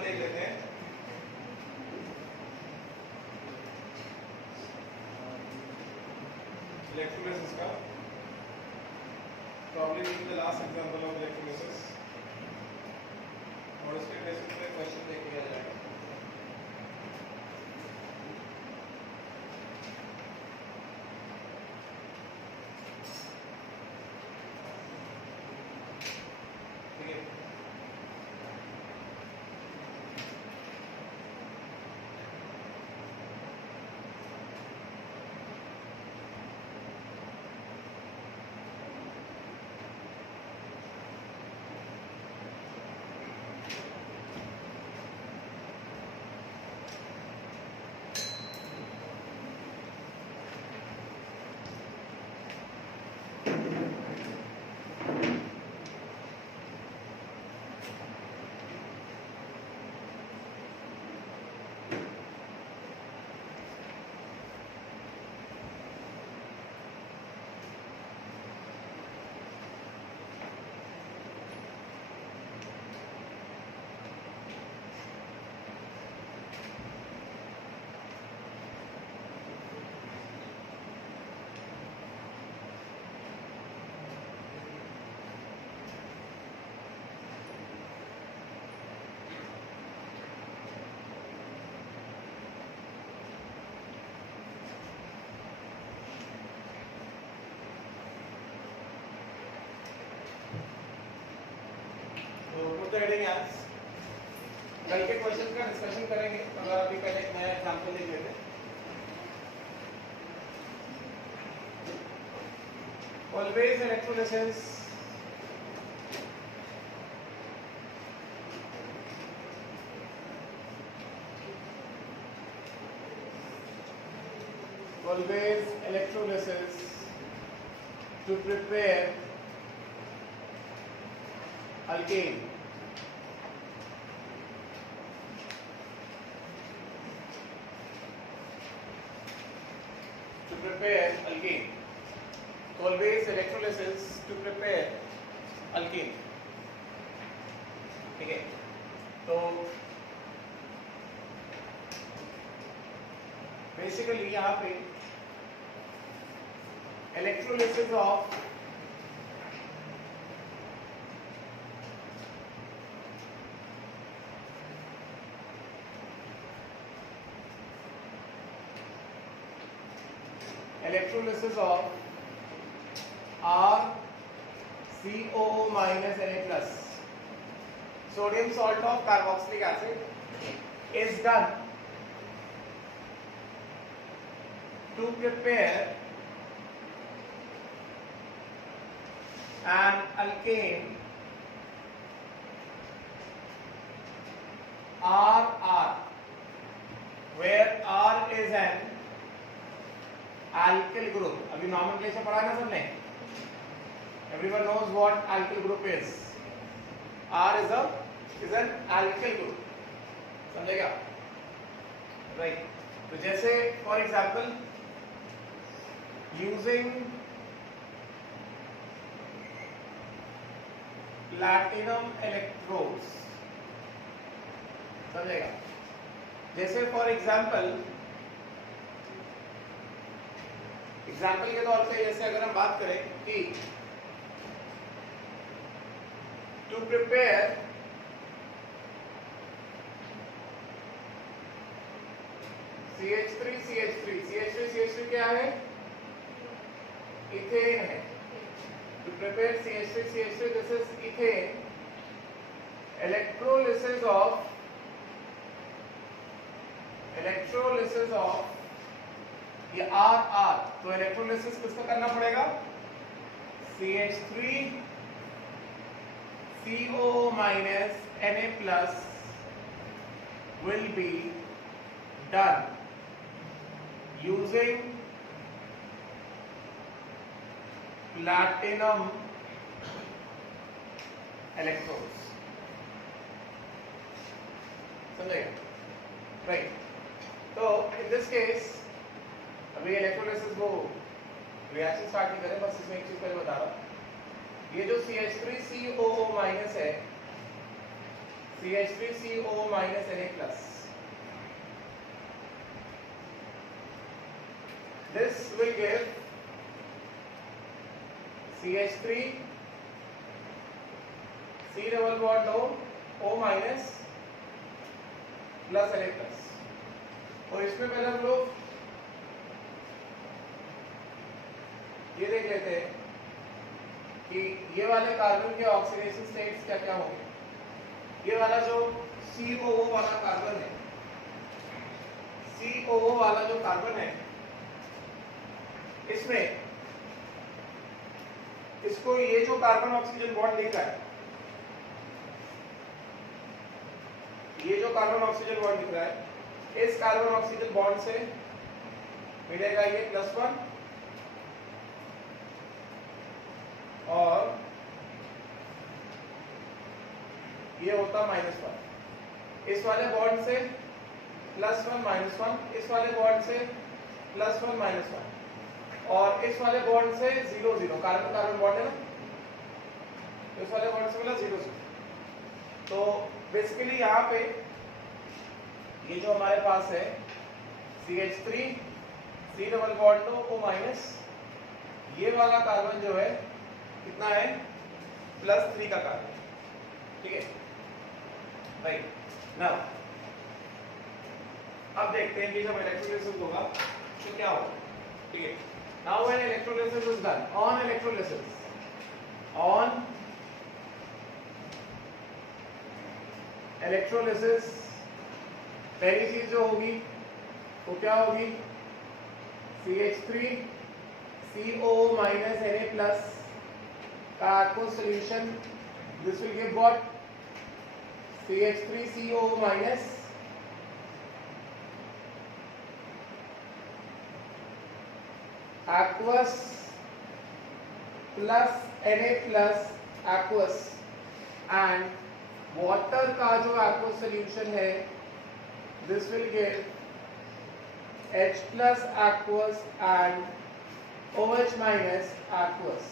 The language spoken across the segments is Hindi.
एग्जांपल देख लेते हैं। इलेक्ट्रोलिसिस का probably this is the last example of electrolysis और इसके बेसिस पे क्वेश्चन देख लिया जाएगा। ठीक है, तो हेडिंग आज कल के क्वेश्चन का डिस्कशन करेंगे। अगर अभी पहले एक नया एग्जांपल देख लेते हैं। Always electrolysis to prepare alkane. Always electrolysis to prepare alkane. ठीक है, तो बेसिकली यहाँ पे electrolysis of RCOO minus Na plus sodium salt of carboxylic acid is done to prepare an alkane RR, where R is an alkyl group. अभी nomenclature पढ़ा ना सबने? Everyone knows what alkyl group is. R is an alkyl group. समझेगा? Right. तो जैसे for example, using platinum electrodes, समझेगा? जैसे for example के तौर पे जैसे अगर हम बात करें कि to prepare CH3 क्या है? इथेन है। To prepare CH3 this is ethane. Electrolysis of ये RR, तो इलेक्ट्रोलिसिस किसका करना पड़ेगा? CH3COO minus Na plus will be done using platinum electrodes. समझेगा? Right. तो in this case अभी इलेक्ट्रोलिसिस वो रिएक्शन स्टार्ट नहीं करें, बस इसमें एक चीज पहले बता रहा हूँ। ये जो CH3COO माइनस है, CH3CO minus Na plus. This will give CH3 C double bond O minus plus Na plus. और इसमें पहले हम लोग ये देख लेते हैं कि ये वाले कार्बन के ऑक्सीडेशन स्टेट्स क्या क्या होंगे। ये वाला जो COO वाला कार्बन है, COO वाला जो कार्बन है, इसमें इसको ये जो कार्बन ऑक्सीजन बॉन्ड लिखा है, ये जो कार्बन ऑक्सीजन बॉन्ड दिख रहा है, इस कार्बन ऑक्सीजन बॉन्ड से मिलेगा ये +1 और ये होता -1। इस वाले बॉन्ड से +1 -1, इस वाले बॉन्ड से +1 -1 और इस वाले बॉन्ड से 0 0। कार्बन कार्बन बॉन्ड है ना, इस वाले बॉन्ड से मिला 0 0। तो बेसिकली यहाँ पे ये जो हमारे पास है CH3 C double bond O minus, ये वाला कार्बन जो है कितना है +3 का कार्बन, ठीक है राइट। नाउ अब देखते हैं कि जब इलेक्ट्रोलिसिस होगा तो क्या होगा, ठीक है। Now when electrolysis is done, on electrolysis, on electrolysis पहली चीज जो होगी वो क्या होगी, CH3 CO minus Na plus का aqueous solution, this will give what, CH3 CO minus aqueous plus Na plus aqueous, and water का जो aqueous solution है, this will give H plus aqueous and OH minus aqueous,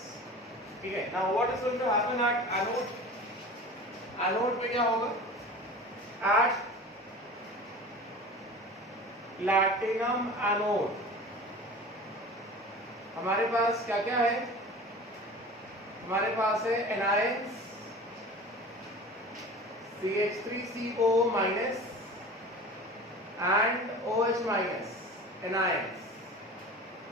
ठीक है। Now what is going to happen at anode? Anode पे क्या होगा, at प्लैटिनम एनोड हमारे पास क्या क्या है, हमारे पास है anions CH3CO minus and OH minus anions.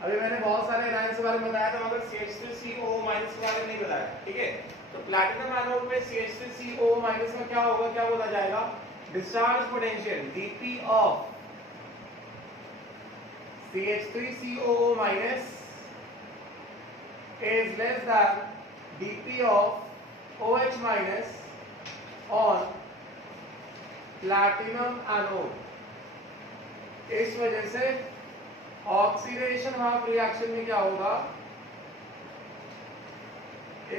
अभी मैंने बहुत सारे एनायंस के बारे में बताया था मगर CH3CO minus के बारे में नहीं बताया, ठीक है। तो प्लैटिनम एनोड में CH3CO minus का क्या होगा, क्या बोला जाएगा, discharge potential dP of CH3CO minus is less than dP of OH minus on platinum anode। इस वजह से ऑक्सीडेशन हाफ रिएक्शन में क्या होगा,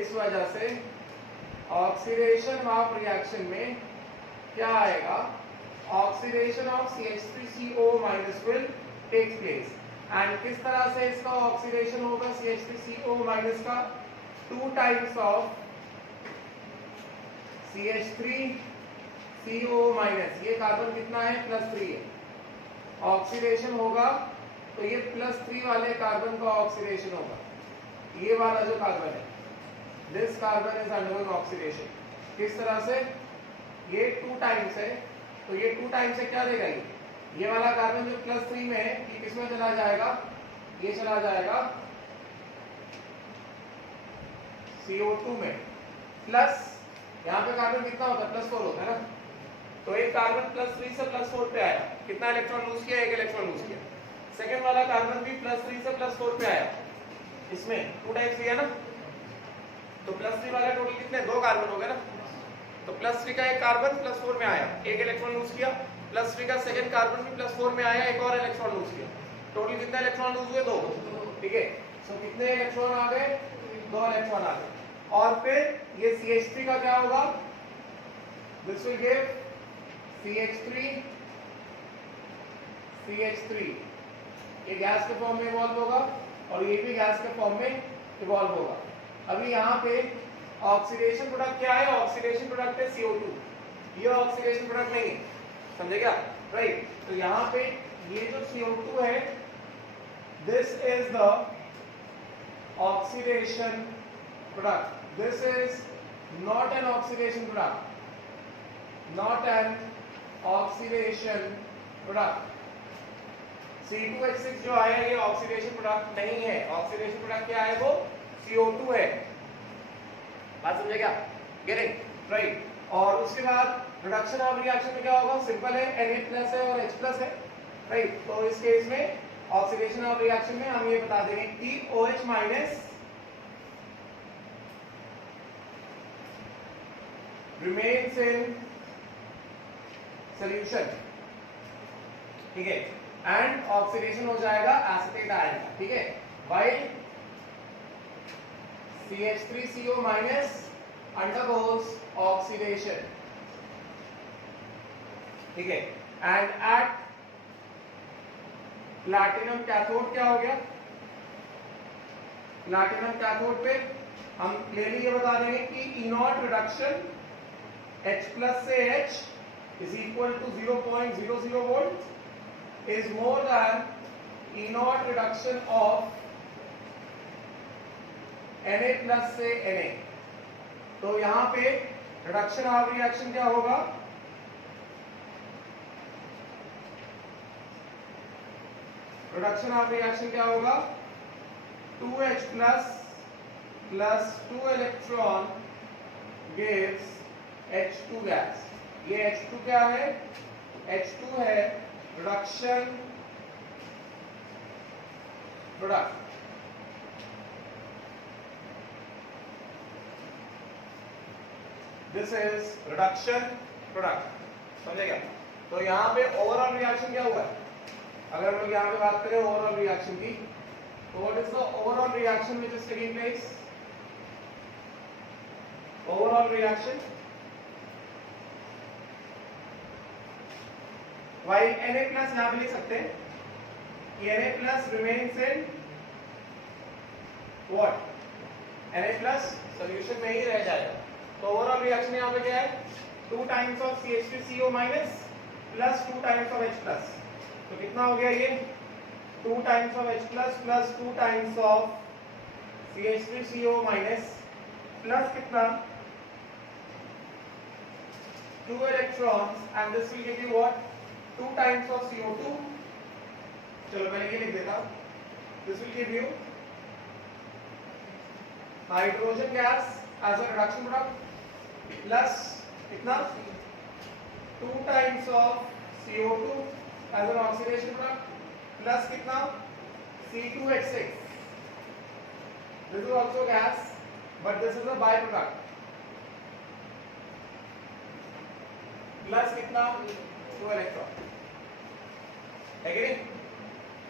इस वजह से ऑक्सीडेशन हाफ रिएक्शन में क्या आएगा, oxidation of CH3CO minus will take place। And किस तरह से इसका ऑक्सीडेशन होगा CH3CO minus का, 2 टाइम्स ऑफ CH3CO minus, ये कार्बन कितना है +3 है, ऑक्सीडेशन होगा तो ये +3 वाले कार्बन का ऑक्सीडेशन होगा, ये वाला जो कार्बन है, this carbon is undergoing oxidation. किस तरह से, ये 2 टाइम्स है तो ये 2 टाइम्स से क्या देगा, ये वाला कार्बन जो +3 में है ये किसमें चला जाएगा, ये चला जाएगा CO2 में, प्लस यहाँ पे कार्बन कितना होता है +4 होता है ना, तो एक कार्बन +3 से +4 पे आया, कितना इलेक्ट्रॉन लूज किया, एक इलेक्ट्रॉन लूज किया। सेकंड वाला कार्बन भी +3 से +4 पे आया, इसमें 2 टाइम्स लिया ना, तो +3 वाला टोटल कितने, 2 कार्बन हो गए ना, तो +3 का एक कार्बन +4 में आया, एक इलेक्ट्रॉन लूज किया, +3 का सेकंड कार्बन भी +4 में आया, एक और इलेक्ट्रॉन लूज किया, टोटल कितना इलेक्ट्रॉन लूज हुए, 2, ठीक है। सो कितने इलेक्ट्रॉन आ गए, 2 इलेक्ट्रॉन आ गए। और फिर ये CH3 का क्या होगा, दिस विल गिव CH3, ये गैस के फॉर्म में इवॉल्व होगा और ये भी गैस के फॉर्म में इवॉल्व होगा। अभी यहाँ पे ऑक्सीडेशन प्रोडक्ट क्या है, ऑक्सीडेशन प्रोडक्ट है CO2, ये ऑक्सीडेशन प्रोडक्ट नहीं है, समझे क्या? राइट, तो यहाँ पे ये जो CO2 है, this is the oxidation product. This is not an oxidation product, not an oxidation product. C2H6 जो आया ये ऑक्सीडेशन प्रोडक्ट नहीं है. ऑक्सीडेशन प्रोडक्ट क्या है? वो CO2 है. बात समझे क्या? गेटिंग? राइट. और उसके बाद रिडक्शन ऑफ रिएक्शन में क्या होगा? सिंपल है, Na+ है और H+ है. राइट, तो इस केस में ऑक्सीडेशन ऑफ रिएक्शन में हम ये बता देंगे कि OH- remains in solution, ठीक है, एंड ऑक्सीडेशन हो जाएगा एसिटेट आयन का, ठीक है, while CH3CO- undergoes oxidation, ठीक है. एंड एट प्लैटिनम कैथोड क्या हो गया? प्लैटिनम कैथोड पे हम क्लियरली ये बता देंगे कि E0 रिडक्शन H+ से H is equal to 0.00 volt is more than E0 reduction of Na+ से Na. तो यहाँ पे रिडक्शन ऑफ रिएक्शन क्या होगा? रिडक्शन ऑफ रिएक्शन क्या होगा? 2H+ plus 2 electron gives H2 gas. ये H2 क्या है? H2 है reduction product. This is reduction product, समझेगा? तो यहाँ पे ओवरऑल रिएक्शन क्या हुआ है? अगर हम लोग यहाँ पे बात करें ओवरऑल रिएक्शन की, तो what is the overall reaction which is taking place? Overall reaction while Na+ यहाँ पे लिख सकते हैं कि Na+ remains in what? Na+ solution में ही रह जाएगा. तो ओवरऑल रिएक्शन यहाँ पे क्या है? 2 times of CH3CO- plus 2 times of H+. तो कितना हो गया ये? 2 times of H+ plus 2 times of CH3CO- plus कितना? 2 electrons, and this will give you what? 2 times of CO2. चलो मैं ये लिख देता हूं. This will give you hydrogen gas as a reduction product plus कितना? 2 times of CO2 as an oxidation product plus कितना? C2H6. This is also gas, but this is a byproduct. Plus कितना? 2 electron. है कि नहीं?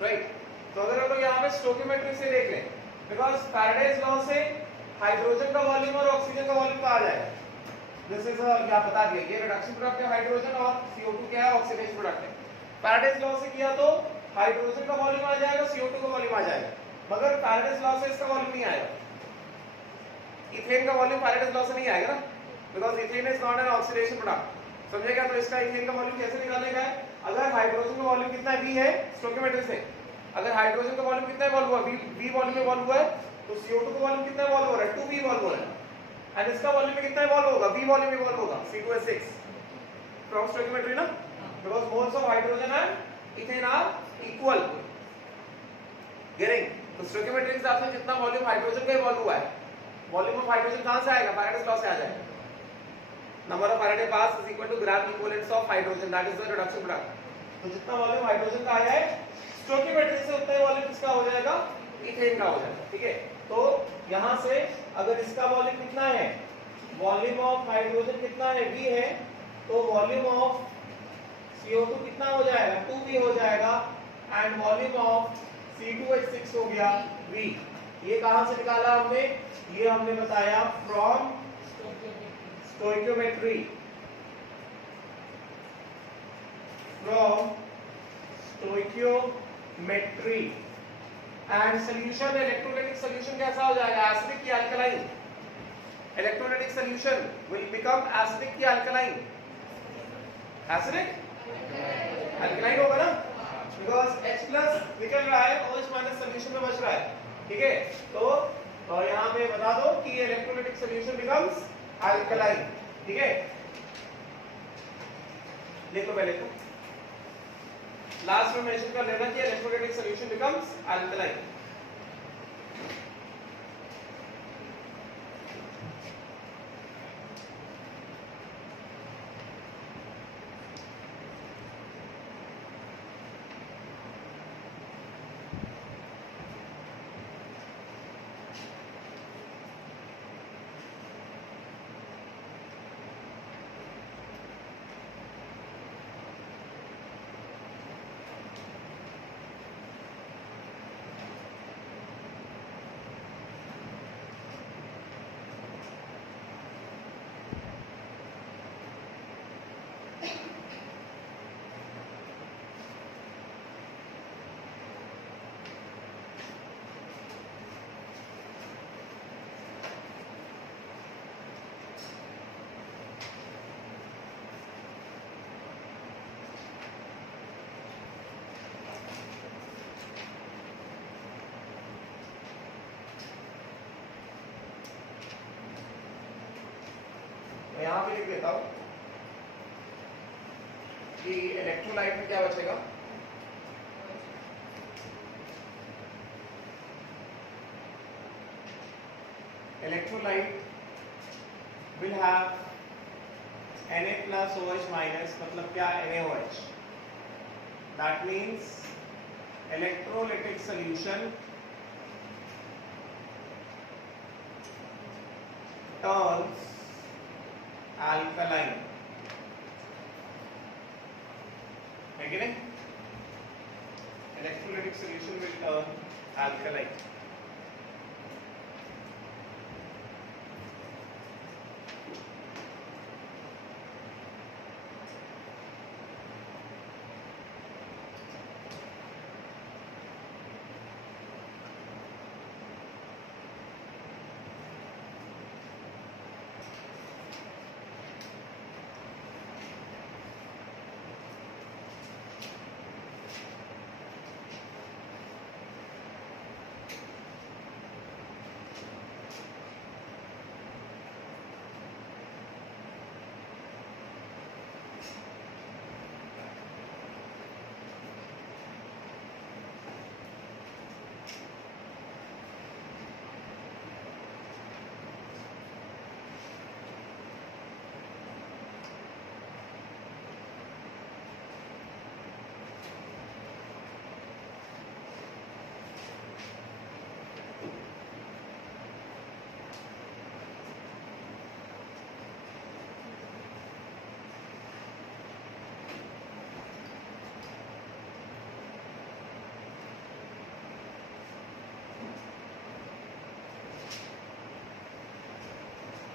राइट. तो अगर हम लोग यहाँ पे स्टोइकियोमेट्री से देख लें, बिकॉज फैराडेज लॉ से हाइड्रोजन का वॉल्यूम और ऑक्सीजन का वॉल्यूम आ जाएगा. दिस इज क्या बता दिया, ये रिडक्शन प्रोडक्ट है हाइड्रोजन और CO2 क्या है? ऑक्सीडेशन प्रोडक्ट है. फैराडेज लॉ से किया तो हाइड्रोजन का वॉल्यूम आ जाएगा, CO2 का वॉल्यूम आ जाएगा, मगर फैराडेज लॉ से इसका वॉल्यूम नहीं आएगा. इथेन का वॉल्यूम फैराडेज लॉ से नहीं आएगा ना, because ethane is not an oxidation product. समझेगा? तो इसका इथेन का वॉल्यूम कैसे निकालेगा? अगर हाइड्रोजन का वॉल्यूम कितना V है स्टोइकियोमेट्री से, अगर हाइड्रोजन का वॉल्यूम कितना इवॉल्व हुआ? V वॉल्यूम में इवॉल्व हुआ है, तो CO2 का वॉल्यूम कितना इवॉल्व हो रहा है? 2V इवॉल्व हो रहा है. एंड इसका वॉल्यूम में कितना इवॉल्व होगा? V वॉल्यूम में इवॉल्व होगा, C2H6 फ्रॉम स्टोइकियोमेट्री ना, because moles of hydrogen and ethane are equal. Getting? तो स्टोइकियोमेट्री के हिसाब से कितना वॉल्यूम हाइड्रोजन का इवॉल्व हुआ है? वॉल्यूम ऑफ हाइड्रोजन कहां से आएगा? फैराडेज लॉ से आ जाएगा. Number of Faraday pass is equal to gram equivalence of hydrogen, that is the reduction product. तो जितना वॉल्यूम हाइड्रोजन का आया है स्टोइकियोमेट्री से, उतना ही वॉल्यूम किसका हो जाएगा? इथेन का हो जाएगा. ठीक है, तो यहां से अगर इसका वॉल्यूम कितना है, वॉल्यूम ऑफ हाइड्रोजन कितना है? V है, तो वॉल्यूम ऑफ CO2 कितना हो जाएगा? 2V हो जाएगा. एंड वॉल्यूम ऑफ C2H6 हो गया V. ये कहां से निकाला हमने? ये हमने बताया from stoichiometry. From stoichiometry. And solution, electrolytic solution कैसा हो जाएगा? एसिडिक की alkaline. Electrolytic solution will become acidic की अल्कलाइन. एसिडिक अल्कलाइन होगा ना, बिकॉज H प्लस निकल रहा है, OH माइनस सोल्यूशन में बच रहा है, ठीक है। तो यहाँ पे बता दो कि इलेक्ट्रोलाइटिक सोल्यूशन बिकम्स अल्कलाइन, ठीक है। देखो पहले तो लास्ट में मेंशन कर लेना कि इलेक्ट्रोलाइटिक सोल्यूशन बिकम्स अल्कलाइन। मैं यहाँ पे लिख देता हूँ कि इलेक्ट्रोलाइट में क्या बचेगा, electrolyte will have Na plus OH minus, मतलब क्या NaOH, that means electrolytic solution turns alkaline, है कि नहीं? Electrolytic solution will turn alkaline.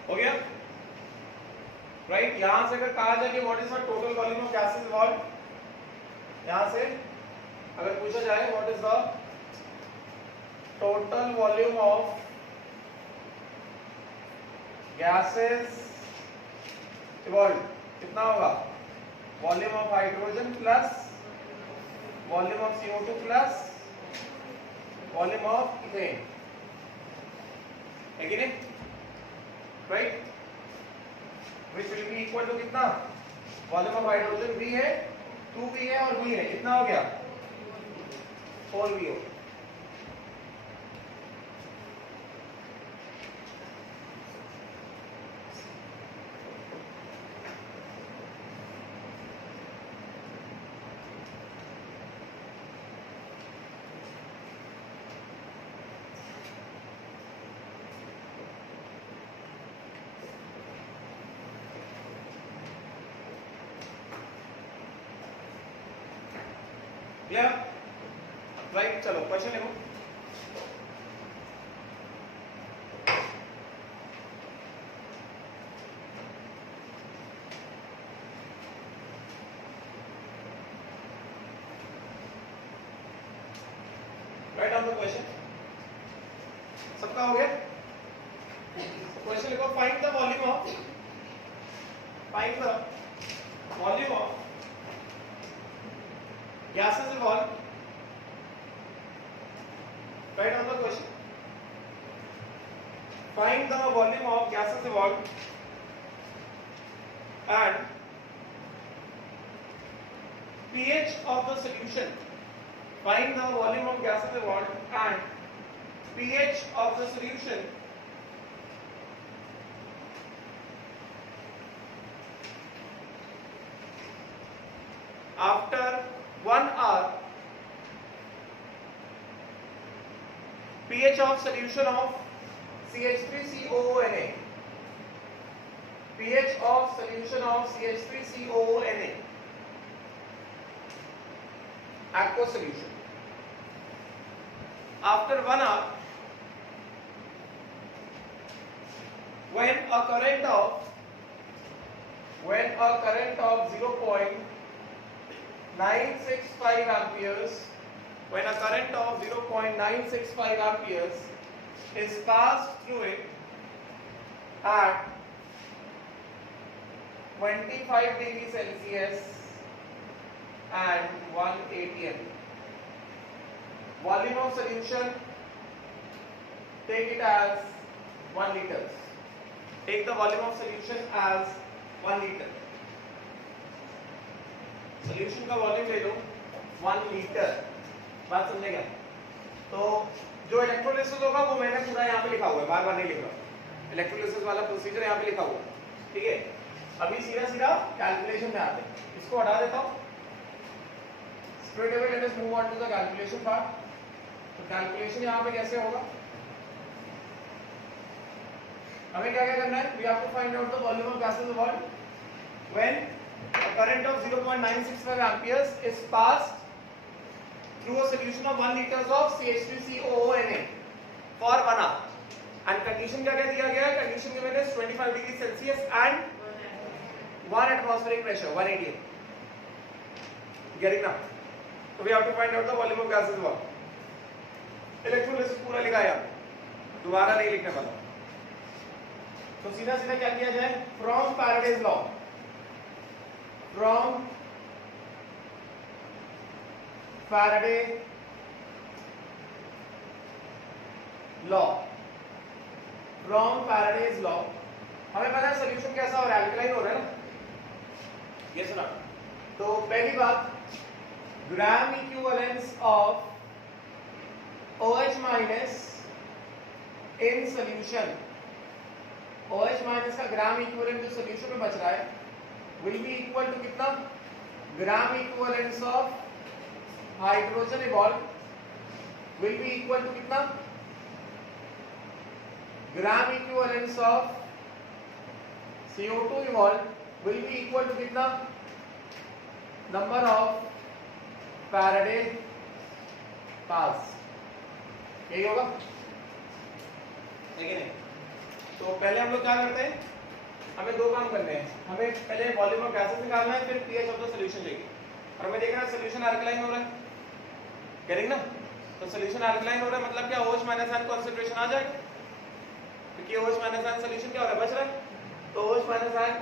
हो गया राइट। यहां से अगर कहा जाए कि what is the total volume of gases involve, यहां से अगर पूछा जाए what is the total volume of gases involve, कितना होगा, volume of hydrogen plus volume of CO2 plus volume of ethane, है कि नहीं, right, which will be equal to कितना, वॉल्यूम ऑफ हाइड्रोजन V है, 2V है और V है, कितना हो गया 4VO। राइट, चलो क्वेश्चन लिखो। राइट ऑन द क्वेश्चन, सबका हो गया। क्वेश्चन लिखो, find the volume of gases evolve. Write down the question. Find the volume of gases evolved and pH of the solution. Find the volume of gases evolved and pH of the solution after 1 hour. pH of solution of CH3COONA. pH of solution of CH3COONA. Aqueous solution. After 1 hour, when a current of 0.965 amperes, when a current of 0.965 amperes is passed through it at 25 degrees Celsius and 1 atm. Volume of solution, take it as 1 liter. Take the volume of solution as 1 liter. Solution का वॉल्यूम ले लो 1 लीटर. बात समझे क्या? तो जो इलेक्ट्रोलिसिस होगा वो मैंने पूरा यहाँ पे लिखा हुआ है, बार बार नहीं लिख रहा. इलेक्ट्रोलिसिस वाला प्रोसीजर यहाँ पे लिखा हुआ है, ठीक है. अभी सीधा सीधा कैलकुलेशन में आते हैं. इसको हटा देता हूँ. Straight away let us move on to the calculation part. तो कैलकुलेशन यहाँ पे कैसे होगा? हमें क्या क्या करना है? We have to find out the volume of gases evolved when a current of 0.965 amperes is passed through a solution of 1 liters of CH3COONA for 1 hour. And condition क्या क्या दिया गया है? Condition given is 25 degrees Celsius and 1 atmospheric pressure, 1 atm. Getting now? So we have to find out the volume of gases evolved. Electrolysis पूरा लिखा है, दोबारा नहीं लिखने वाला. तो सीधा सीधा क्या किया जाए? From Faraday's law, from Faraday law, from Faraday's law हमें पता है सोल्यूशन कैसा हो रहा है, अल्कलाइन हो रहा है ना. ये सुना. तो पहली बात, gram equivalence of OH minus in solution. OH minus का ग्राम इक्विवेलेंट जो सोल्यूशन में बच रहा है विल बी इक्वल टू कितना? Gram equivalence of hydrogen evolve will be equal to कितना? Gram equivalence of CO2 evolve will be equal to कितना? Number of Faraday pass. यही होगा, है कि नहीं? तो पहले हम लोग क्या करते हैं, हमें दो काम करने हैं. हमें पहले वॉल्यूम ऑफ गैसेस निकालना है, फिर pH ऑफ द सॉल्यूशन लेंगे. और हमें देखना है सॉल्यूशन अल्कलाइन हो रहा है, करेंगे ना? तो सॉल्यूशन अल्कलाइन हो रहा है मतलब क्या? OH माइनस आयन कंसंट्रेशन आ जाएगा, क्योंकि OH माइनस आयन सॉल्यूशन क्या हो रहा है? बच रहा है. तो OH minus ion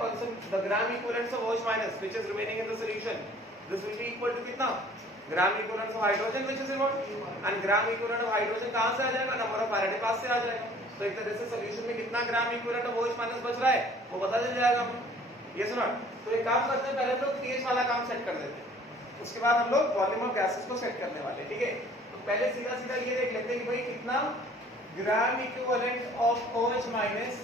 the gram equivalence of OH minus which is remaining in the solution, this will be equal to कितना? Gram equivalence of hydrogen which is involved. And gram equivalent of hydrogen कहां से आ जाएगा? नंबर ऑफ फैराडे पास से आ जाएगा. तो एक तरह से सॉल्यूशन में कितना gram equivalent of OH minus बच रहा है वो पता चल जाएगा हमको. ये सुना. तो एक काम करते हैं, पहले हम लोग pH वाला काम सेट कर देते हैं, उसके बाद हम लोग वॉल्यूम ऑफ गैसेस को सेट करने वाले हैं, ठीक है. तो पहले सीधा सीधा ये देख लेते हैं कि भाई कितना gram equivalent of OH minus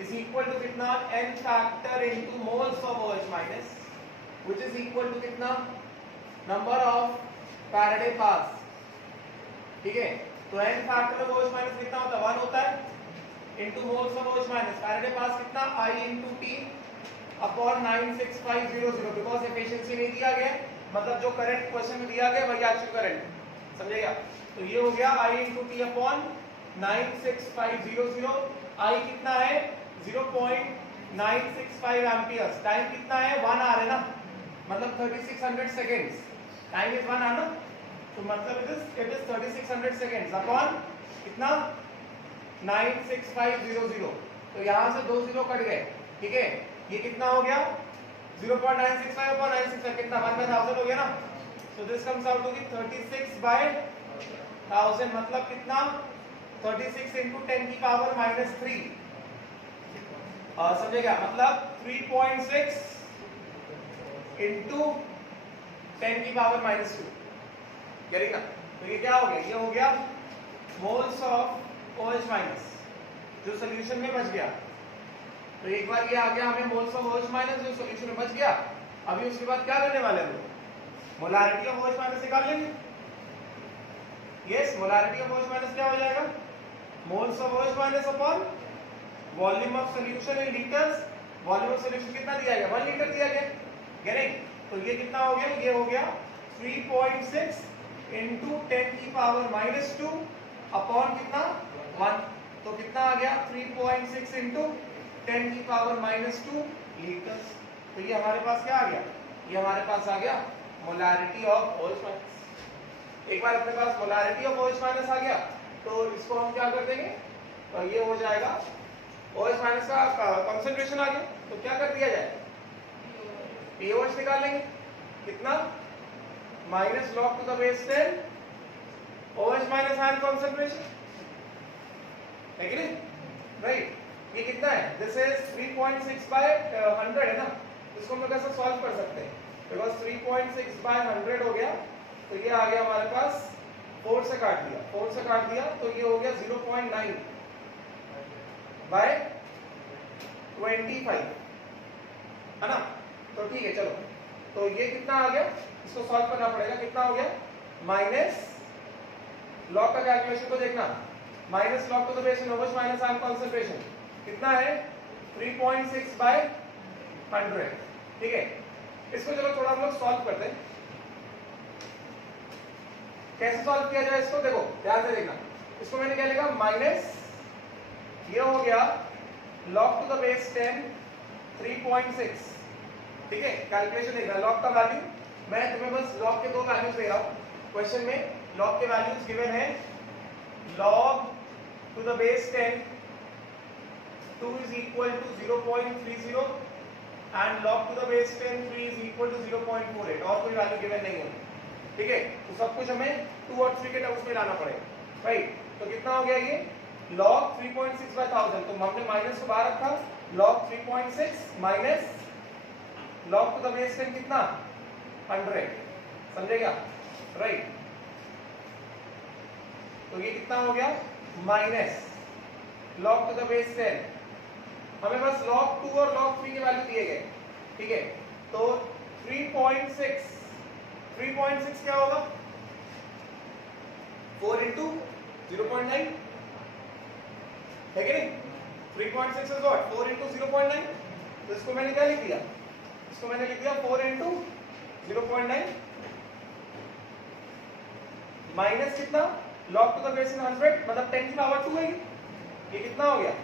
is equal to कितना? n factor into moles of OH minus which is equal to कितना? नंबर ऑफ फैराडे पास, ठीक है. तो n factor of OH minus कितना होता है? 1 होता है into moles of OH minus. Faraday pass कितना? I into T upon 96500. Because efficiency नहीं दिया गया, मतलब जो करंट क्वेश्चन में दिया गया वही एक्चुअल करंट, समझेगा? तो ये हो गया I into T upon 96500. I कितना है? 0.965 एम्पियर्स. टाइम कितना है? 1 आवर है ना, मतलब 3600 सेकंड्स. टाइम इज 1 आवर ना, तो मतलब इट इज 3600 सेकंड्स अपॉन कितना? 96500. तो यहां से 2 जीरो कट गए, ठीक है. ये कितना हो गया? 0.965 अपॉन 965 कितना? 1/1000 हो गया ना. So this comes out to be 36/1000 मतलब कितना 36 into 10 की पावर -3 समझेगा मतलब 3.6 into 10 की पावर -2 करेगा। तो ये क्या हो गया ये हो गया मोल्स ऑफ OH माइनस जो सोल्यूशन में बच गया। तो एक बार ये आ गया हमें मोल्स ऑफ OH माइनस जो सोल्यूशन में बच गया। अभी उसके बाद क्या करने वाले हैं मोलारिटी ऑफ OH माइनस निकाल लेंगे। Yes molarity of OH minus क्या हो जाएगा moles of OH minus upon volume of solution in litres. Volume of solution कितना दिया गया 1 लीटर दिया गया करेक्ट। तो ये कितना हो गया ये हो गया 3.6 into 10 की पावर -2 अपॉन कितना 1। तो कितना आ गया 3.6 into 10 की पावर -2 लीटर्स। तो ये हमारे पास क्या आ गया ये हमारे पास आ गया मोलारिटी ऑफ OH माइनस। एक बार अपने पास मोलारिटी ऑफ OH माइनस आ गया तो इसको हम क्या कर देंगे तो ये हो जाएगा OH माइनस का कंसंट्रेशन आ गया। तो क्या कर दिया जाए POH निकाल लेंगे कितना -log to the base 10 OH minus ion concentration है कि नहीं राइट। ये कितना है दिस इज 3.6/100 है ना। इसको हम लोग कैसे सॉल्व कर सकते हैं बिकॉज 3.6/100 हो गया। तो ये आ गया हमारे पास 4 से काट दिया तो ये हो गया 0.9/25 है ना। तो ठीक है चलो तो ये कितना आ गया इसको सॉल्व करना पड़ेगा कितना हो गया माइनस लॉग का कैलकुलेशन को देखना -log to the base 10 OH minus ion concentration कितना है 3.6/100 ठीक है। इसको चलो थोड़ा हम लोग सॉल्व करते हैं। कैसे सॉल्व किया जाए इसको देखो ध्यान से देखना। इसको मैंने क्या लिखा माइनस ये हो गया log to the base 10 3.6 ठीक है। कैलकुलेशन देखना log का वैल्यू मैं तुम्हें बस log के दो वैल्यूज दे रहा हूं क्वेश्चन में। log के वैल्यूज गिवन है log to the base 10 2 is equal to 0.30 and log to the base 10 3 is equal to 0.48 और कोई वैल्यू गिवन नहीं है ठीक है। तो सब कुछ हमें 2 और 3 के टर्म्स में लाना पड़ेगा राइट। तो कितना हो गया ये log 3.6/1000 तो हमने माइनस को बाहर रखा log 3.6 minus log to the base 10 कितना 100 समझेगा राइट। तो ये कितना हो गया minus log to the base 10 हमें बस log 2 और log 3 के वैल्यू दिए गए ठीक है। तो 3.6 क्या होगा 4 into 0.9 है कि नहीं 3.6 is what 4 into 0.9। तो इसको मैंने क्या लिख दिया 4 into 0.9 माइनस कितना log to the base 100 मतलब 10 की पावर 2 है ये कितना हो गया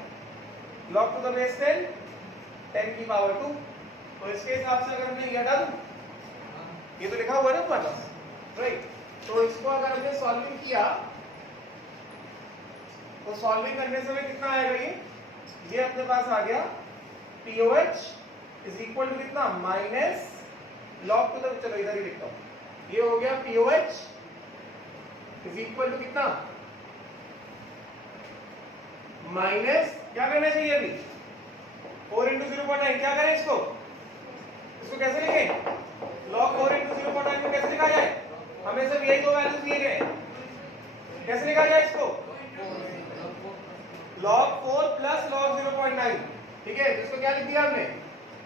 log to the base 10 की पावर 2। तो इसके हिसाब से अगर हमने ये हटा दूं ये तो लिखा हुआ है ना तुम्हारे पास राइट। तो इसको अगर हमने सॉल्विंग किया तो सॉल्विंग करने से हमें कितना आएगा ये अपने पास आ गया POH इज इक्वल टू कितना माइनस log to the चलो इधर ही लिखता हूं ये हो गया POH इज इक्वल टू कितना माइनस क्या करना चाहिए अभी 4 into 0.9 क्या करें इसको कैसे लिखें log 4 into 0.9 को कैसे लिखा जाए हमें सिर्फ यही दो वैल्यूज दिए गए कैसे लिखा जाए इसको log 4 plus log 0.9 ठीक है। इसको क्या लिख दिया हमने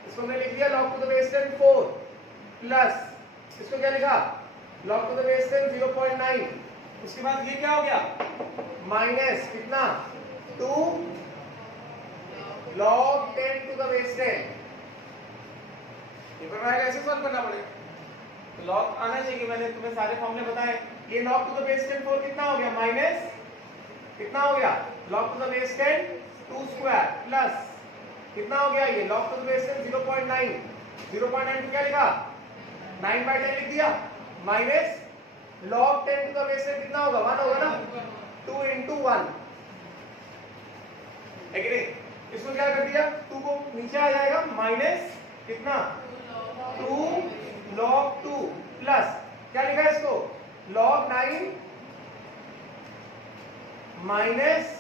इसको हमने लिख दिया log to the base 10 4 plus इसको क्या लिखा log to the base 10 0.9 उसके बाद ये क्या हो गया माइनस कितना 2 log 10 to the base 10 ये पर ऐसे सॉल्व करना पड़ेगा। तो log आना चाहिए मैंने तुम्हें सारे फॉर्मूले बताए। ये log to the base 10 4 कितना हो गया माइनस कितना हो गया log to the base 10 2 square plus कितना हो गया ये log to the base 10 0.9 को क्या लिखा 9/10 लिख दिया minus log 10 to the base 10 कितना होगा 1 होगा ना 2 into 1 है कि नहीं। इसको क्या कर दिया 2 को नीचे आ जाएगा माइनस कितना 2 log 2 प्लस क्या लिखा है इसको, log 9 minus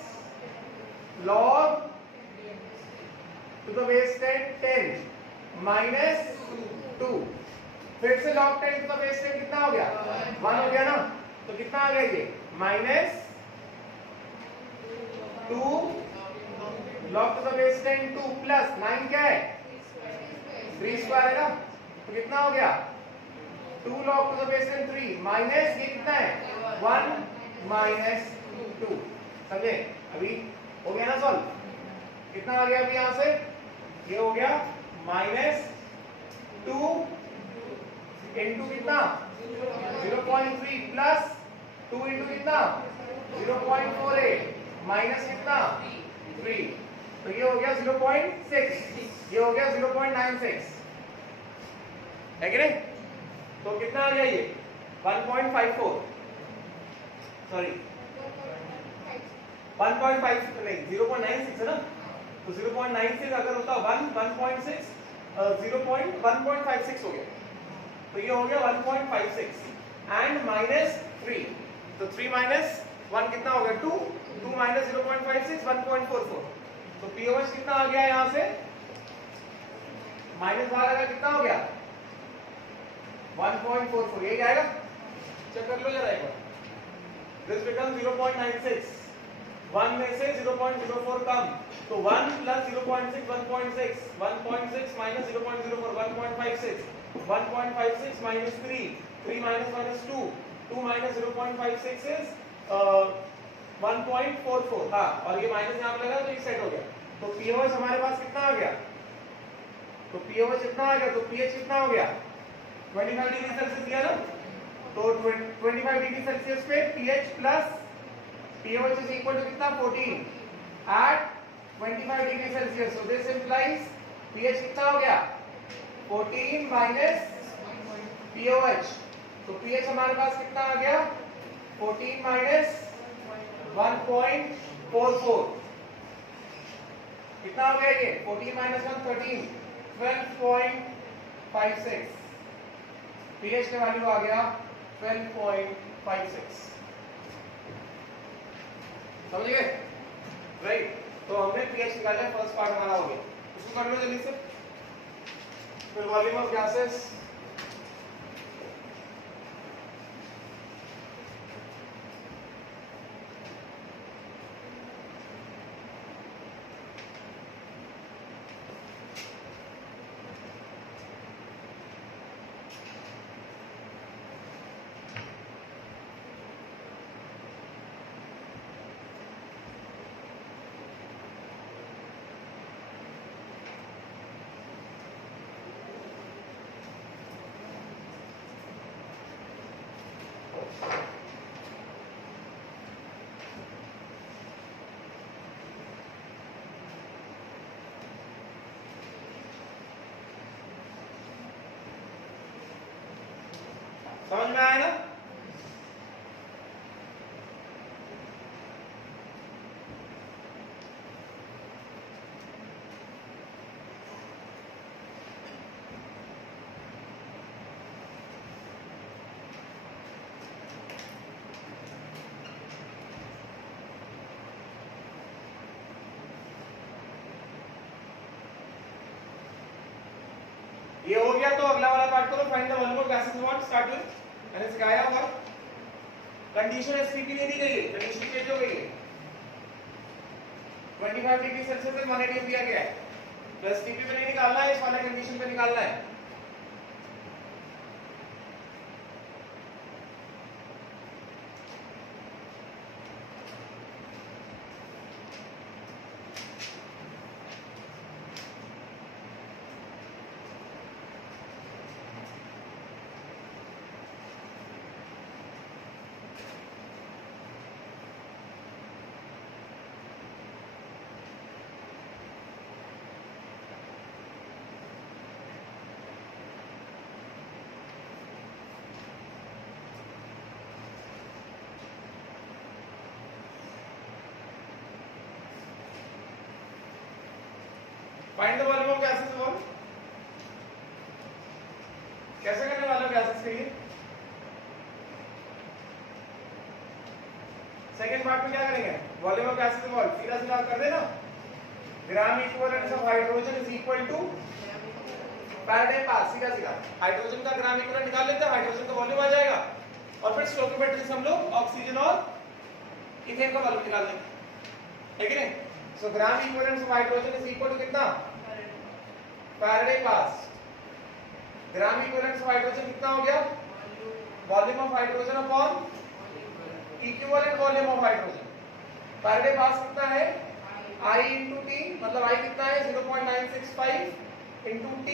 log to the base 10 minus 2, फिर से log 10 to the base 10 कितना हो गया, 1 हो गया ना, तो कितना आ गया ये, minus 2 log to the base 10 2 plus 9 क्या है, 3 स्क्वायर है ना, तो कितना हो गया 2 log to the base 10 3 minus ये कितना है 1 माइनस 2, समझे, अभी हो गया ना सॉल्व, कितना आ गया अभी यहां से, ये हो गया माइनस 2 इंटू कितना 0.3 प्लस 2 इंटू कितना 0.48 माइनस कितना 3, तो ये हो गया 0.6, ये हो गया 0.96, है कि नहीं, तो कितना आ गया ये 1.54, सॉरी 1.5 नहीं 0.96 है ना, तो 0.96 अगर होता 1.6 0.156 हो गया, तो ये हो गया 1.56 एंड माइनस 3, तो 3 माइनस 1 कितना हो गया 2, 2 माइनस 0.56 1.44, तो पीओएच कितना आ गया यहां से, माइनस बाहर आएगा कितना हो गया 1.44, यही आएगा, चेक कर लो जरा एक बार, दिस बिकम 0.96, 1 में से 0.04 कम, तो 1 plus 0.6 1.6, 1.6 minus 0.04 1.56, 1.56 minus 3, 3 minus 2, 2 minus 0.56 is 1.44, हाँ, और ये माइनस यहाँ पे लगा तो ये सेट हो गया, तो पीओएच हमारे पास कितना आ गया, तो पीओएच कितना आ गया, तो पीएच कितना हो गया 25 डिग्री सेल्सियस दिया ना, तो 25 डिग्री सेल्सियस पे pH plus pH is equal to कितना 14 at 25 degree Celsius, so this implies pH कितना हो गया 14 minus pOH, तो pH हमारे पास कितना आ गया 14 minus 1.44, कितना हो गया ये 14 minus 1 13, 12.56, pH का वैल्यू आ गया 12.56, समझ गए, राइट, तो हमने पीएच निकाला है, फर्स्ट पार्ट हमारा हो गया, इसको कर लो जल्दी से, फिर वॉल्यूम ऑफ गैसेस, समझ में आया ना, ये हो गया, तो अगला वाला पार्ट करो, find the volume of gases what start with, मैंने सिखाया होगा, कंडीशन एसपी नहीं दी गई है, कंडीशन चेंज हो गई है, 25 डिग्री सेल्सियस पे 180 दिया गया है, तो एसटीपी पे नहीं निकालना है, इस वाले कंडीशन पे निकालना है, find the volume of gases what, कैसे करने वाला गैसेस के लिए, सेकंड पार्ट में क्या करेंगे, वॉल्यूम ऑफ गैसेस इन्वॉल्व, सीधा सीधा कर देना, gram equivalence of hydrogen is equal to Faraday pass, सीधा सीधा हाइड्रोजन का ग्राम इक्विवेलेंट निकाल लेते हैं, हाइड्रोजन का वॉल्यूम आ जाएगा, और फिर स्टोइकियोमेट्री से हम लोग ऑक्सीजन और इथेन का वॉल्यूम निकाल लेंगे, है कि नहीं। So gram equivalence of hydrogen is equal to कितना, Faraday pass, gram equivalence of hydrogen कितना हो गया, volume of hydrogen upon equivalent volume of hydrogen, Faraday pass कितना है, I into T, मतलब I कितना है 0.965 into T,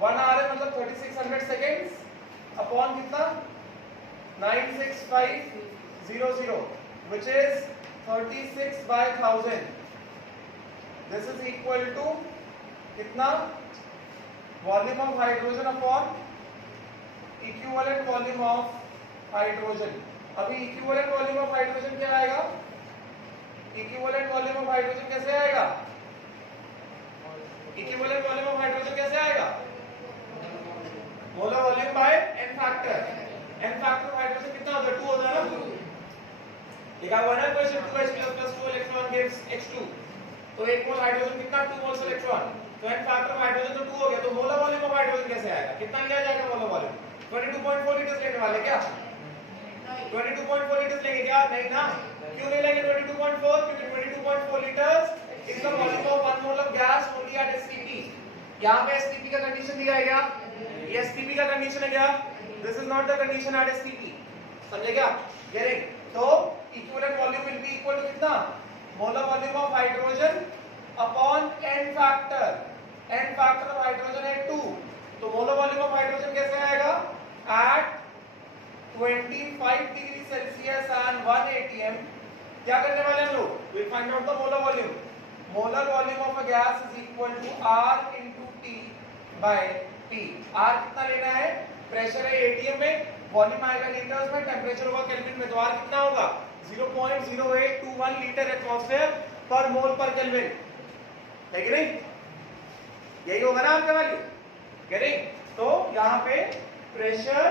1 hour है मतलब 3600 seconds अपॉन कितना 96500 which is 36 by 1000, this is equal to कितना, volume of hydrogen upon equivalent volume of hydrogen. अभी इक्विवेलेंट वॉल्यूम ऑफ हाइड्रोजन क्या आएगा, इक्विवेलेंट वॉल्यूम ऑफ हाइड्रोजन कैसे आएगा, इक्विवेलेंट वॉल्यूम ऑफ हाइड्रोजन कैसे आएगा, molar volume by n factor, n factor of hydrogen कितना होता है, 2 होता है ना, लिखा हुआ है ना question, 2H+ + 2 electron gives H2, तो एक मोल हाइड्रोजन कितना 2 मोल्स इलेक्ट्रॉन, तो n फैक्टर ऑफ हाइड्रोजन तो 2 हो गया, तो मोलर वॉल्यूम ऑफ हाइड्रोजन कैसे आएगा, कितना लिया जाएगा मोलर वॉल्यूम, 22.4 लीटर लेने वाले क्या, 22.4 लीटर लेंगे क्या, नहीं ना, क्यों नहीं लेंगे 22.4, क्योंकि 22.4 litres is the volume of 1 mole of gas only at STP, यहां पे एसटीपी का कंडीशन दिया है क्या, ये एसटीपी का कंडीशन है क्या, this is not the condition at STP, समझे क्या, गेटिंग, तो equivalent volume will be equal to कितना, molar volume of hydrogen upon n factor of hydrogen है 2, तो मोलर वॉल्यूम ऑफ हाइड्रोजन कैसे आएगा, at 25 degree Celsius and 1 atm, क्या करने वाले हम लोग, we'll find out the molar volume, molar volume of a gas is equal to R into T by P, R कितना लेना है, प्रेशर है atm में, वॉल्यूम आएगा लीटर्स में, टेम्परेचर होगा केल्विन में, तो R कितना होगा 0.0821 litre atmosphere per mole per kelvin, है कि नहीं, यही होगा ना आपका वैल्यू, गेटिंग, तो यहाँ पे प्रेशर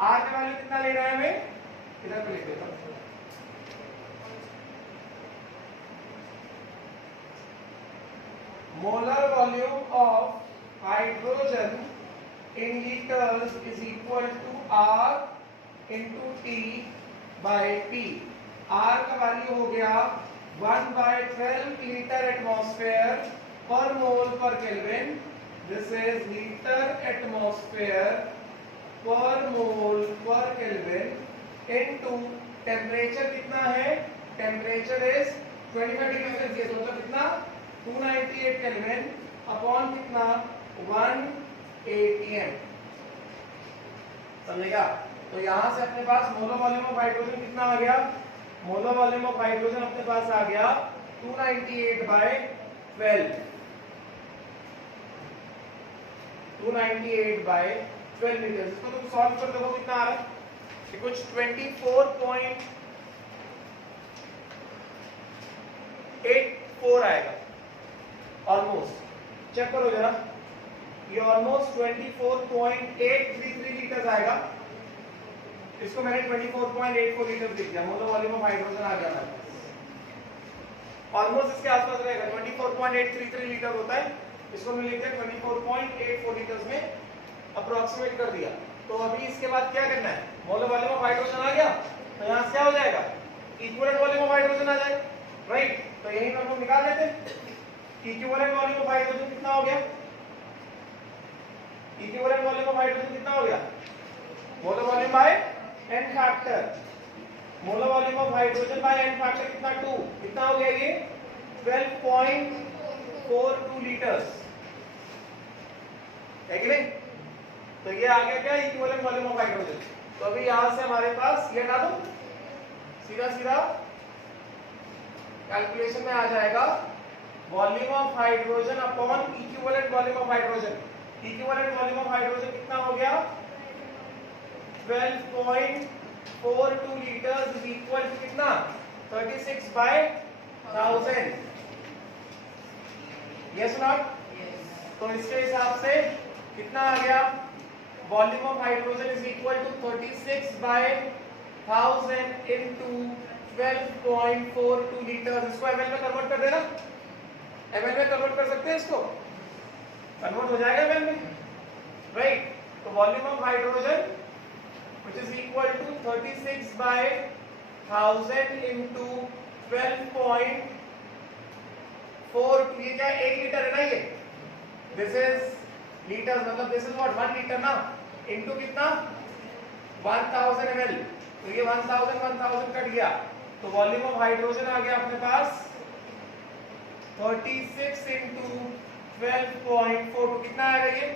R का वैल्यू कितना लेना है हमें, इधर पे लिख देता हूं, molar volume of hydrogen in liters is equal to R into T by P, R का वैल्यू हो गया 1/12 litre atmosphere per mole per kelvin, this is litre atmosphere per mole per kelvin into temperature कितना है, टेम्परेचर इज 25 डिग्री सेल्सियस, मतलब कितना 298 केल्विन अपॉन कितना 1 atm, समझेगा। तो यहां से अपने पास मोलर वॉल्यूम ऑफ हाइड्रोजन कितना आ गया, मोलर वॉल्यूम ऑफ हाइड्रोजन अपने पास आ गया 298 by 12, 298 by 12 लीटर। इसको तुम सॉल्व कर देखो कितना आ रहा है, ये कुछ 24.84 आएगा ऑलमोस्ट, चेक करो जरा, ये ऑलमोस्ट 24.833 लीटर आएगा, इसको मैंने 24.84 लीटर लिख दिया, मोलर वॉल्यूम ऑफ हाइड्रोजन आ गया हमारे पास, ऑलमोस्ट इसके आसपास रहेगा, 24.833 लीटर होता है, इसको मैं लिख दिया 24.84 लीटर्स में अप्रोक्सीमेट कर दिया। तो अभी इसके बाद क्या करना है, मोलर वॉल्यूम ऑफ हाइड्रोजन आ गया, तो यहाँ से क्या हो जाएगा, इक्विवेलेंट वॉल्यूम ऑफ हाइड्रोजन आ जाएगा, राइट, तो यही हम लोग निकाल लेते हैं, इक्विवेलेंट वॉल्यूम ऑफ हाइड्रोजन कितना हो गया, इक्विवेलेंट वॉल्यूम ऑफ हाइड्रोजन कितना हो गया, molar volume by n factor, molar volume of hydrogen bye n factor कितना 2, कितना हो गया ये 12.42 लीटर्स, है कि नहीं, तो ये आ गया क्या इक्विवेलेंट वॉल्यूम ऑफ हाइड्रोजन। तो अभी यहां से हमारे पास ये हटा दो, सीधा सीधा कैलकुलेशन में आ जाएगा volume of hydrogen upon equivalent volume of hydrogen, equivalent volume of hydrogen कितना हो गया 12.42 लीटर्स इज इक्वल टू कितना 36/1000, यस नॉट, तो इसके हिसाब से कितना आ गया, volume of hydrogen is equal to 36/1000 into 12.42 litre. इसको ml में कन्वर्ट कर देना, ml में कन्वर्ट कर सकते हैं, इसको कन्वर्ट हो जाएगा ml में, राइट। तो volume of hydrogen which is equal to 36 by 1000 into 12.42, ये क्या 1 लीटर है ना, ये दिस इज लीटर, मतलब दिस इज व्हाट 1 लीटर ना, इनटू कितना 1000 ml, तो ये 1000 कट गया, तो वॉल्यूम ऑफ हाइड्रोजन आ गया अपने पास 36 into 12.42, कितना आएगा ये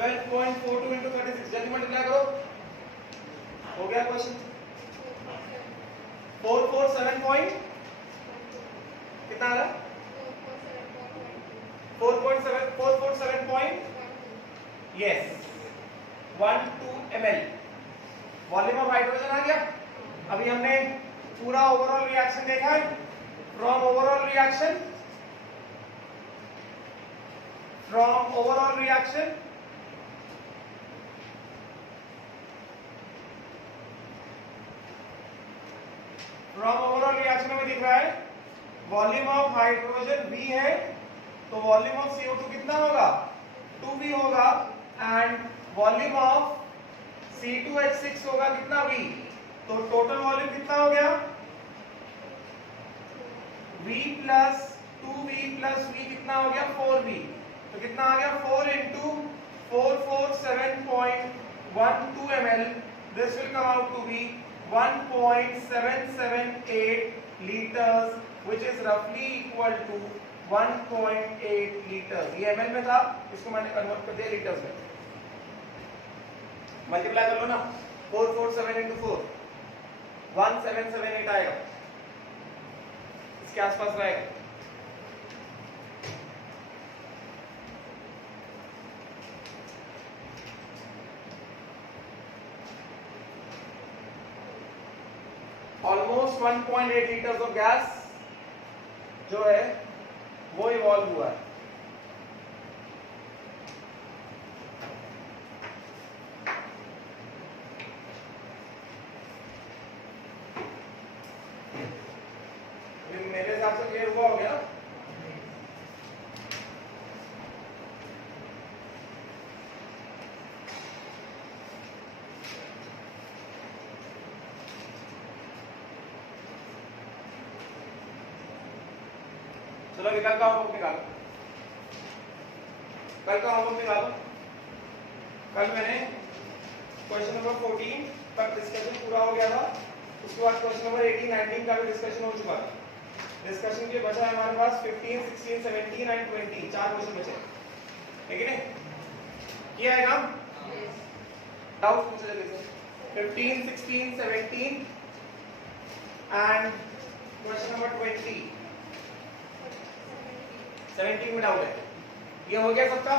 12.42 into 36, जल्दी मल्टीप्लाई करो, हो गया क्वेश्चन। 447 पॉइंट कितना आ रहा, 447 point, yes 12 ml volume of hydrogen आ गया। अभी हमने पूरा ओवरऑल रिएक्शन देखा है, फ्रॉम ओवरऑल रिएक्शन में दिख रहा है वॉल्यूम ऑफ हाइड्रोजन V है, तो वॉल्यूम ऑफ CO2 कितना होगा 2V होगा, एंड वॉल्यूम ऑफ C2H6 होगा कितना V, तो टोटल वॉल्यूम कितना हो गया V plus 2V plus V कितना हो गया 4V, तो कितना आ गया 4 into 447.12 ml, this will come out to be 1.778 liters, which is roughly equal to 1.8 liters। ये ml में था, इसको मैंने कन्वर्ट कर दिया लीटर्स में, मल्टीप्लाई कर लो ना, 447 into 4 1778 आएगा, इसके आसपास रहेगा। ऑलमोस्ट 1.8 लीटर्स ऑफ गैस जो है वो इवॉल्व हुआ है। मेरे हिसाब से क्लियर हुआ हो गया। चलो कल का होमवर्क निकालो, कल मैंने क्वेश्चन नंबर 14 तक डिस्कशन पूरा हो गया था, उसके बाद क्वेश्चन नंबर 18 19 का भी डिस्कशन हो चुका है। डिस्कशन के बचा है हमारे पास 15 16 17 एंड 20, 4 क्वेश्चन बचे, है कि नहीं? किया है काम? डाउट पूछे जल्दी से। 15 16 17 एंड क्वेश्चन नंबर 20 17 में डाउट है, ये हो गया सबका?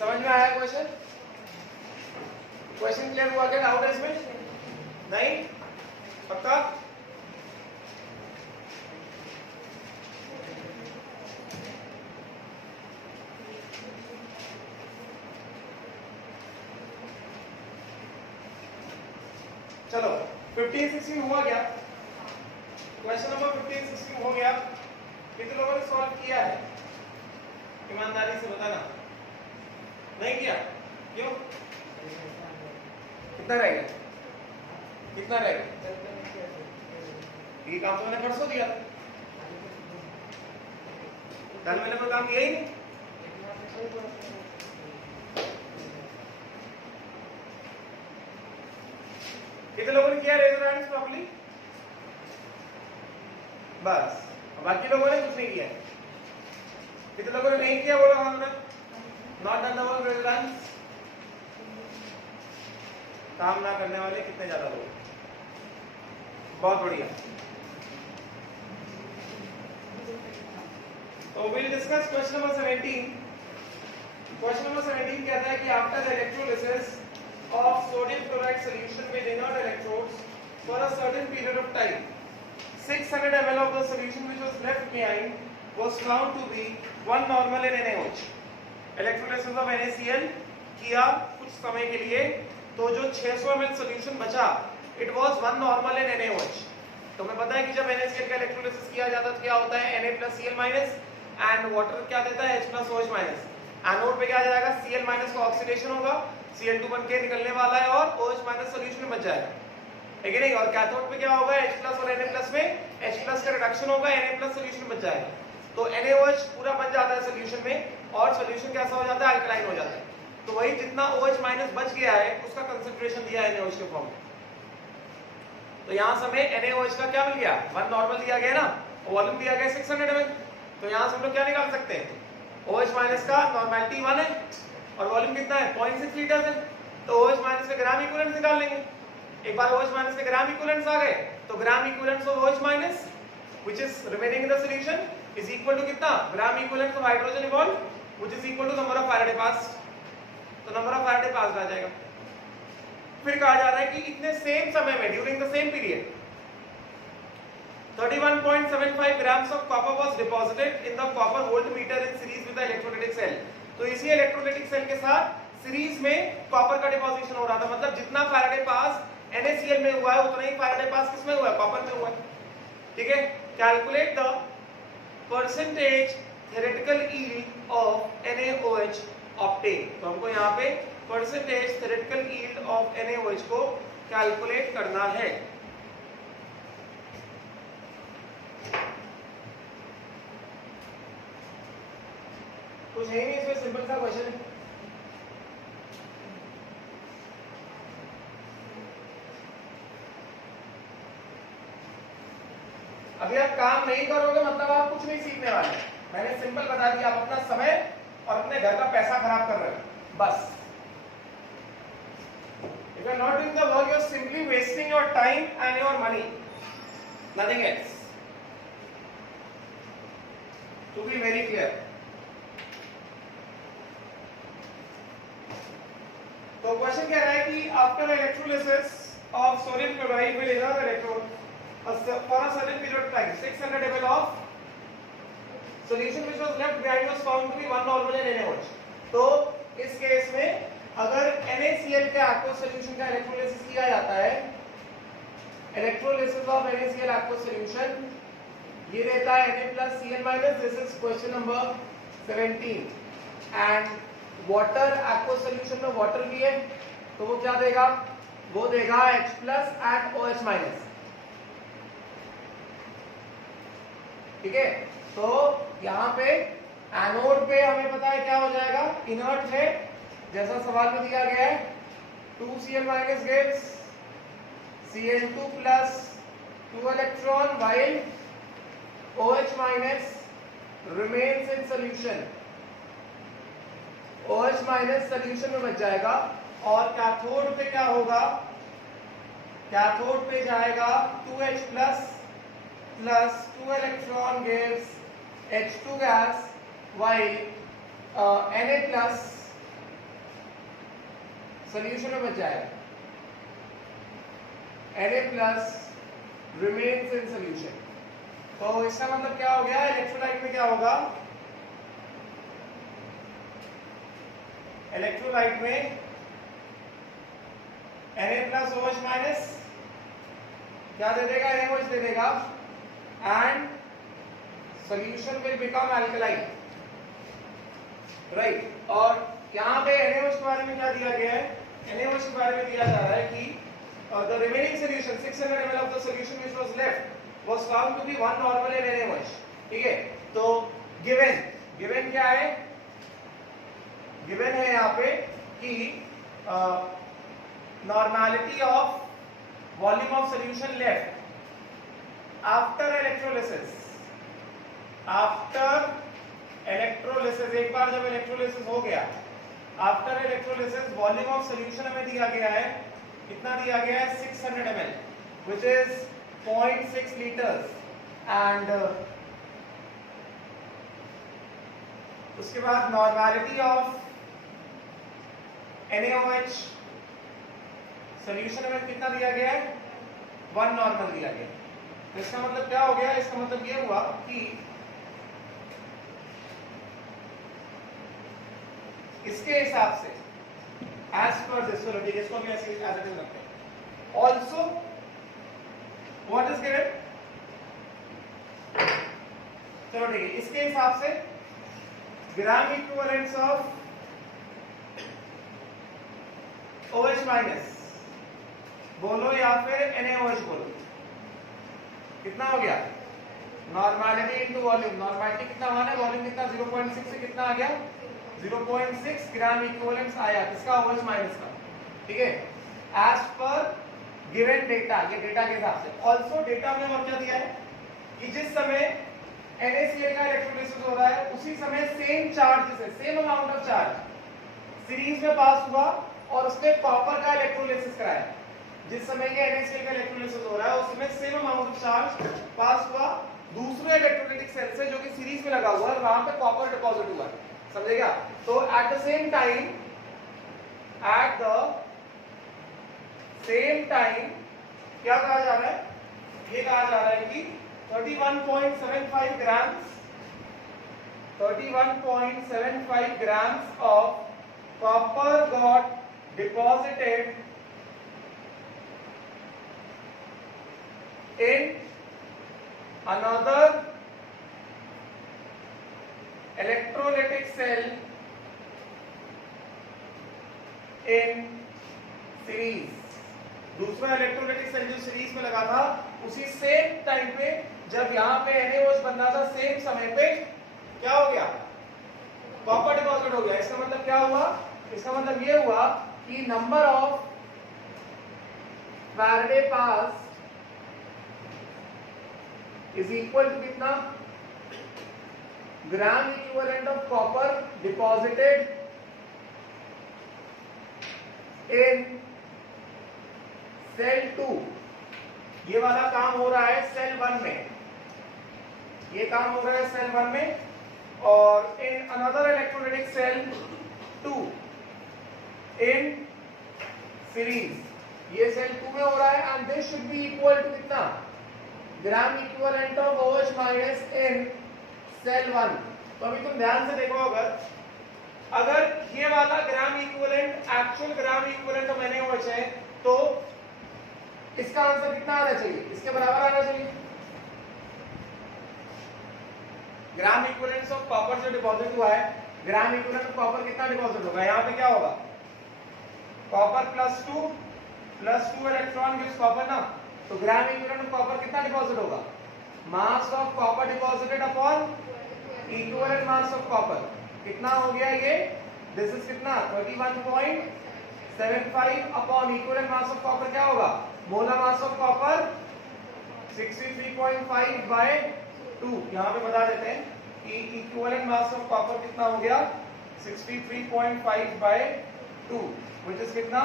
समझ में आया क्वेश्चन क्लियर हुआ क्या? डाउट है इसमें? नहीं? पक्का? चलो 15 16 हुआ क्या? क्वेश्चन नंबर 15 16 हो गया। कितने लोगों ने सॉल्व किया है? ईमानदारी से बताना। नहीं किया? क्यों? कितना रह गया? ये काम तो मैंने परसों दिया, कल मैंने कोई काम किया ही नहीं। कितने लोगों ने किया रेजर हैंड्स प्रॉपर्ली? बस, बाकी लोगों ने कुछ नहीं किया। कितने लोगों ने नहीं किया बोलो हाथ में? Not done the work raise your hands. काम ना करने वाले कितने ज्यादा लोग? बहुत बढ़िया। तो will discuss question number 17। Question number 17 कहता है कि after electrolysis of sodium chloride solution with inert electrodes for a certain period of time, 600 ml of the solution which was left behind was found to be 1 normal in NaOH. Electrolysis of NaCl किया कुछ समय के लिए, तो जो 600 ml solution बचा it was 1 normal in NaOH। तो हमें पता है कि जब NaCl का इलेक्ट्रोलिसिस किया जाता है तो क्या होता है, Na+Cl- एंड वाटर क्या देता है, H+OH-। एनोड पे क्या जाएगा, Cl- का ऑक्सीडेशन होगा, Cl2 बन के निकलने वाला है और OH- सॉल्यूशन में बच जाएगा, ठीक है नहीं। और कैथोड पे क्या होगा, H+ और Na+ में H+ का रिडक्शन होगा, Na+ सॉल्यूशन बच जाएगा। तो NaOH पूरा बन जाता है सॉल्यूशन में और सॉल्यूशन कैसा हो जाता है, अल्कलाइन हो जाता है। तो वही जितना OH- बच गया है उसका कंसंट्रेशन दिया है NaOH के फॉर्म में। तो यहां से हमें NaOH का क्या मिल गया, 1 नॉर्मल दिया गया ना, वॉल्यूम दिया गया 600 ml। तो यहां से हम लोग क्या निकाल सकते हैं, OH- का नॉर्मेलिटी 1 है और वॉल्यूम कितना है, 0.6 लीटर है। तो OH- के ग्राम इक्विवेलेंट निकाल लेंगे। एक बार OH- के ग्राम इक्विवेलेंट्स आ गए तो gram equivalents of OH- which is remaining in the solution is equal to कितना, gram equivalent of hydrogen evolve which is equal to number of Faraday pass. तो नंबर ऑफ फैराडे पास आ जाएगा। फिर कहा जा रहा है कि इतने सेम समय में during the same period 31.75 grams of copper was deposited in the copper voltmeter in series with the electrolytic cell। तो इसी इलेक्ट्रोलाइटिक सेल के साथ सीरीज में कॉपर का डिपोजिशन हो रहा था। मतलब जितना फैराडे पास NaCl में हुआ है उतना ही फैराडे पास किसमें हुआ है, कॉपर में हुआ है, ठीक है। Calculate the percentage theoretical yield of NaOH obtain. तो हमको यहाँ पे percentage theoretical yield of NaOH को कैलकुलेट करना है। कुछ है नहीं इसमें, सिंपल सा क्वेश्चन है। अभी आप काम नहीं करोगे मतलब आप कुछ नहीं सीखने वाले। मैंने सिंपल बता दिया, आप अपना समय और अपने घर का पैसा खराब कर रहे हो बस। If you are not doing the work, you are simply wasting your time and your money, nothing else. To be very clear. तो क्वेश्चन कह रहा है कि after electrolysis of sodium chloride will inner electrode for a certain period of time 600 ml of solution which was left behind was found to be 1 normal in NaOH। तो इस केस में अगर NaCl के aqueous solution का इलेक्ट्रोलिसिस किया जाता है, electrolysis of NaCl aqueous solution ये रहता है Na+Cl-। This is question number 17। And water aqueous solution में वाटर भी है तो वो क्या देगा, वो देगा H+ and OH-। ठीक है। तो यहाँ पे एनोड पे हमें पता है क्या हो जाएगा, इनर्ट है जैसा सवाल में दिया गया है, 2Cl- gives Cl2+ 2 electron while OH- remains in solution। OH- solution में बच जाएगा। और कैथोड पे क्या होगा, कैथोड पे जाएगा 2H+ plus 2 electron gives H2 gas while Na+ solution में बच जाएगा, Na+ remains in solution। तो इसका मतलब क्या हो गया, इलेक्ट्रोलाइट में क्या होगा, इलेक्ट्रोलाइट में Na+ OH- क्या दे देगा, NaOH दे देगा and solution will become alkaline, right। और यहाँ पे NaOH के बारे में क्या दिया गया है, NaOH के बारे में दिया जा रहा है कि the remaining solution 600 ml of the solution which was left was found to be 1 normal in NaOH। ठीक है। तो given क्या है, given है यहाँ पे कि normality of volume of solution left after electrolysis, एक बार जब इलेक्ट्रोलिसिस हो गया, after electrolysis volume of solution हमें दिया गया है, कितना दिया गया है, 600 ml which is 0.6 litres. And उसके बाद नॉर्मेलिटी ऑफ NaOH सॉल्यूशन में कितना दिया गया है, 1 नॉर्मल दिया गया। इसका मतलब क्या हो गया, इसका मतलब ये हुआ कि इसके हिसाब से एज पर दिस, इसको भी ऐसे एज इट इज रखते हैं। Also what is given? चलो ठीक है, इसके हिसाब से ग्राम इक्विवेलेंट्स ऑफ OH माइनस बोलो या फिर NaOH बोलो, कितना हो गया? नॉर्मलिटी इनटू वॉल्यूम, नॉर्मलिटी कितना हुआ ना, वॉल्यूम कितना 0.6 से कितना आ गया 0.6 ग्राम इक्विवेलेंट्स आया किसका? OH माइनस का, ठीक है, एज पर गिवन डेटा, ये डेटा के हिसाब से। ऑल्सो डेटा में और क्या दिया है कि जिस समय NaCl का इलेक्ट्रोलिसिस हो रहा है उसी समय सेम चार्ज से same amount of charge series में पास हुआ और उसने कॉपर का इलेक्ट्रोलिसिस कराया। जिस समय ये NaCl का इलेक्ट्रोलिसिस हो रहा है उस समय सेम अमाउंट ऑफ चार्ज पास हुआ दूसरे इलेक्ट्रोलाइटिक सेल से जो कि सीरीज में लगा हुआ है, वहां पे कॉपर डिपॉजिट हुआ है, समझेगा? तो एट द सेम टाइम क्या कहा जा रहा है? ये कहा जा रहा है कि 31.75 grams of copper got deposited in another electrolytic cell in series। दूसरा इलेक्ट्रोलाइटिक सेल जो सीरीज में लगा था उसी सेम टाइम पे जब यहाँ पे NaOH बन रहा था सेम समय पे क्या हो गया? कॉपर डिपॉजिट हो गया। इसका मतलब क्या हुआ? इसका मतलब ये हुआ कि number of Faraday pass is equal to कितना? Gram equivalent of copper deposited in cell 2। ये वाला काम हो रहा है सेल 1 में, ये काम हो रहा है सेल 1 में, और in another electrolytic cell 2 in series ये सेल 2 में हो रहा है and this should be equal to कितना? Gram equivalent of OH minus in cell 1। तो अभी तुम ध्यान से देखो, अगर ये वाला gram equivalent actual gram equivalent of NaOH है तो इसका आंसर कितना आना चाहिए? इसके बराबर आना चाहिए। ग्राम इक्विवेलेंट ऑफ कॉपर जो डिपॉजिट हुआ है, ग्राम इक्विवेलेंट ऑफ कॉपर कितना डिपॉजिट होगा? यहाँ पे क्या होगा? कॉपर +2 इलेक्ट्रॉन गिव्स कॉपर ना, तो ग्राम इक्विवेलेंट ऑफ कॉपर कितना डिपॉजिट होगा? Mass of copper deposited upon equivalent mass of copper कितना हो गया? ये दिस इज कितना? 31.75 upon equivalent mass of copper क्या होगा? Molar mass of copper 63.5 by 2। यहाँ पे बता देते हैं कि इक्विवेलेंट मास ऑफ कॉपर कितना हो गया? 63.5 बाय 2 व्हिच इज कितना?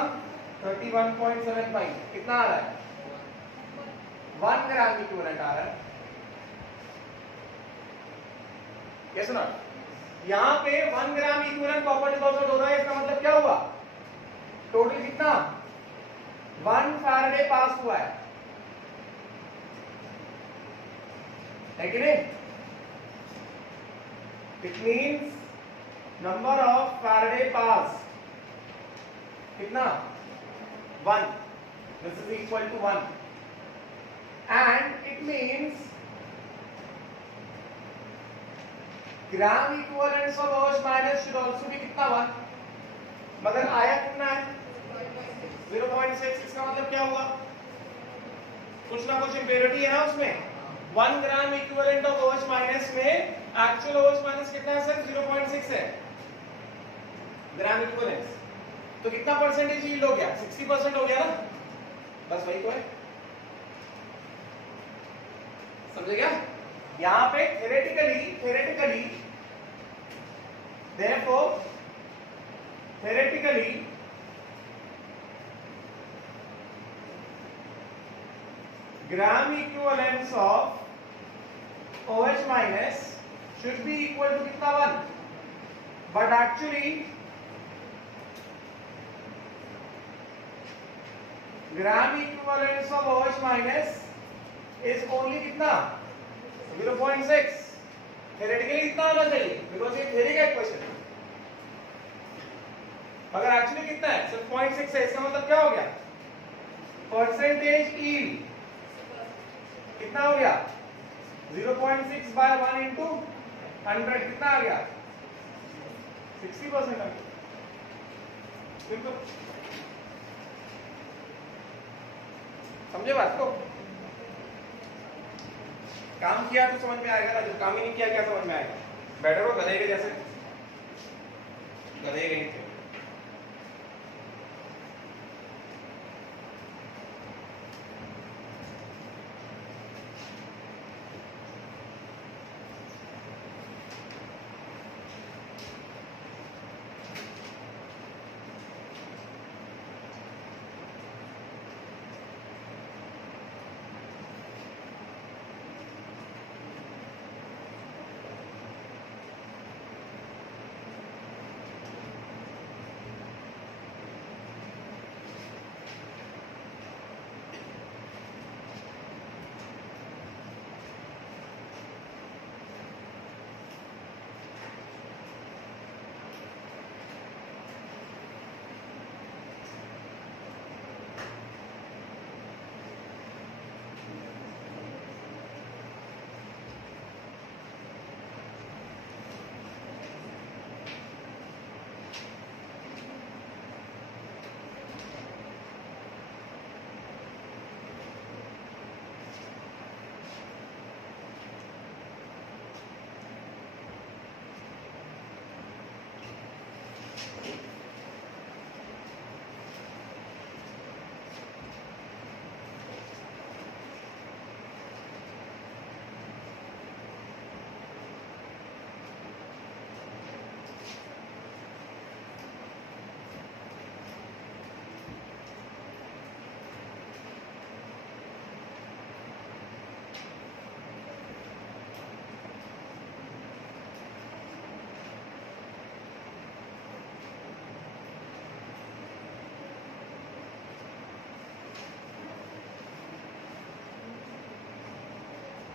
31.75। कितना आ रहा है? 1 ग्राम इक्विवेलेंट आ रहा है। यस ना? यहाँ पे 1 ग्राम इक्विवेलेंट कॉपर डिपॉजिट हो रहा है, इसका मतलब क्या हुआ? टोटल कितना? 1 फैराडे पास हुआ है कि नहीं? It means number of Faraday pass कितना? 1। This is equal to 1 and it means gram equivalents of OH minus should also be कितना? 1। मगर आया कितना है? 0.6। इसका मतलब क्या हुआ? कुछ ना कुछ इंप्योरिटी है ना उसमें। 1 ग्राम इक्विवेलेंट ऑफ OH माइनस में एक्चुअल OH माइनस कितना है सर? 0.6 है ग्राम इक्विवेलेंट। तो कितना परसेंटेज यील्ड हो गया? 60% हो गया ना, बस वही तो है, समझे क्या? यहां पे theoretically gram equivalence of OH minus should be equal to कितना? 1, but actually gram equivalence of OH minus is only कितना? 0.6। theoretically कितना होना चाहिए? बिकॉज ये थ्योरी का क्वेश्चन है। अगर एक्चुअली कितना है? सिर्फ 0.6 है, इसका मतलब क्या हो गया? परसेंटेज यील्ड कितना हो गया 0.6 बाय 1 इंटू 100 कितना आ गया 60% आ गया। बिल्कुल समझे बात को। काम किया तो समझ में आएगा ना, जब काम ही नहीं किया क्या समझ में आएगा। बैठे हो गधे के जैसे, गधे के नीचे।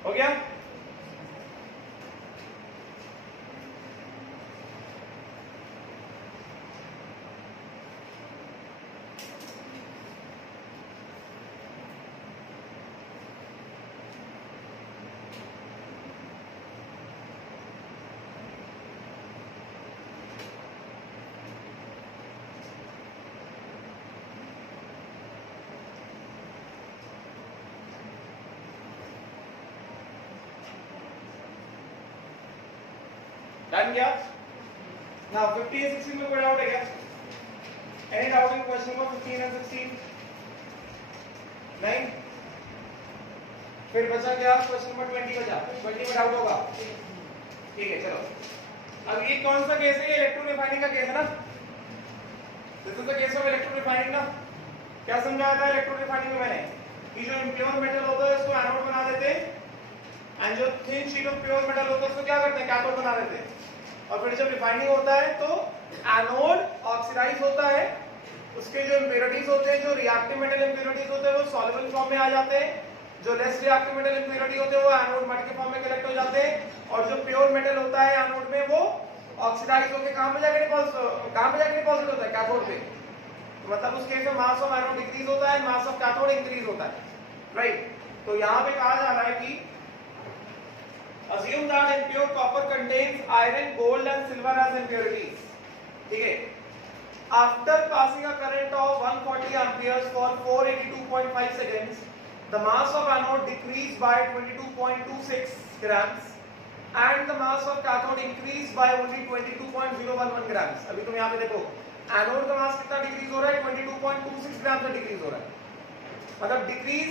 हो गया। डन क्या? Now 50 and 16 में कोई डाउट है क्या? Any doubt in question number 15 and 16? नहीं? फिर बचा क्या? क्वेश्चन नंबर 20 बचा। 20 में डाउट होगा? ठीक है चलो। अब ये कौन सा केस है? ये इलेक्ट्रो रिफाइनिंग का केस है ना? This is the case of electro refining ना? क्या समझाया था इलेक्ट्रो रिफाइनिंग में मैंने? कि जो इम्प्योर मेटल होता है उसको एनोड बना देते हैं एंड जो thin sheet of pure metal होता है उसको क्या करते हैं? कैथोड बना देते हैं। और फिर जब रिफाइनिंग होता है तो एनोड ऑक्सीडाइज होता है, उसके जो इम्प्योरिटीज होते हैं, जो रिएक्टिव मेटल इम्प्योरिटीज होते हैं वो सॉल्युबल फॉर्म में आ जाते हैं, जो लेस रिएक्टिव मेटल इम्प्योरिटी होते हैं वो एनोड मड के फॉर्म में कलेक्ट हो जाते हैं, और जो प्योर मेटल होता है एनोड में वो ऑक्सीडाइज होकर कहां पे जाके डिपॉजिट होता है? कैथोड पे। तो मतलब उस केस में मास ऑफ एनोड डिक्रीज होता है, मास ऑफ कैथोड इंक्रीज होता है, राइट। तो यहां पे कहा जा रहा है कि assume that impure copper contains iron, gold and silver as impurities. ठीक है। After passing a current of 140 amperes for 482.5 seconds, the mass of anode decreased by 22.26 grams and the mass of cathode increased by only 22.011 grams. अभी तुम यहाँ पे देखो एनोड का मास कितना डिक्रीज हो रहा है? 22.26 ग्राम से डिक्रीज हो रहा है, मतलब डिक्रीज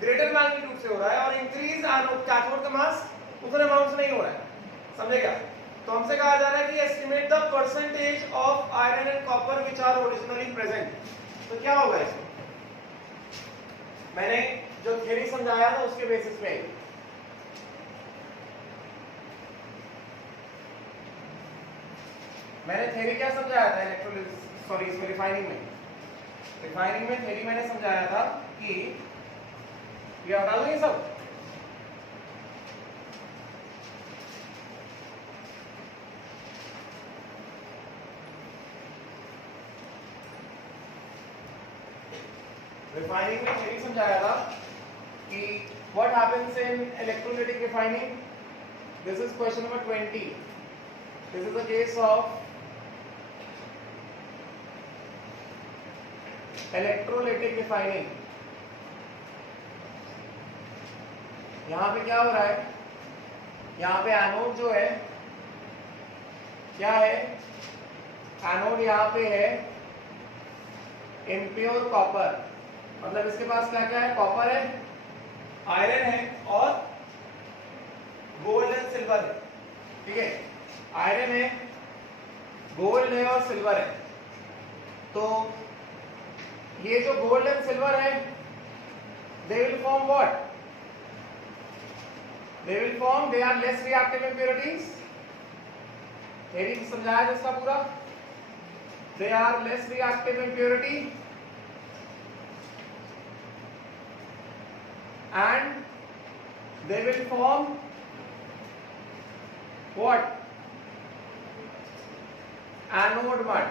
ग्रेटर मैग्नीट्यूड से हो रहा है और इंक्रीज एनोड कैथोड का मास उतने अमाउंट से नहीं हो रहा है, समझे क्या? तो हमसे कहा जा रहा है कि estimate the percentage of iron and copper which are originally present. तो क्या होगा इसमें? मैंने जो थ्योरी समझाया था उसके बेसिस पे मैंने थ्योरी क्या समझाया था इलेक्ट्रोलिसिस, सॉरी इसमें रिफाइनिंग में थ्योरी मैंने समझाया था कि ये हटा दो ये सब। रिफाइनिंग में थ्योरी समझाया था कि what happens in electrolytic refining? This is question number 20. This is the case of electrolytic refining. यहां पे क्या हो रहा है? यहां पे एनोड जो है क्या है? एनोड यहां पे है इम्प्योर कॉपर, मतलब इसके पास क्या क्या है? कॉपर है, आयरन है और गोल्ड एंड सिल्वर है। ठीक है, आयरन है, गोल्ड है और सिल्वर है। तो ये जो गोल्ड एंड सिल्वर है, they will form what? They will form, they are less reactive impurities. समझाया इसका पूरा? They are less reactive impurity and they will form what? Anode mud.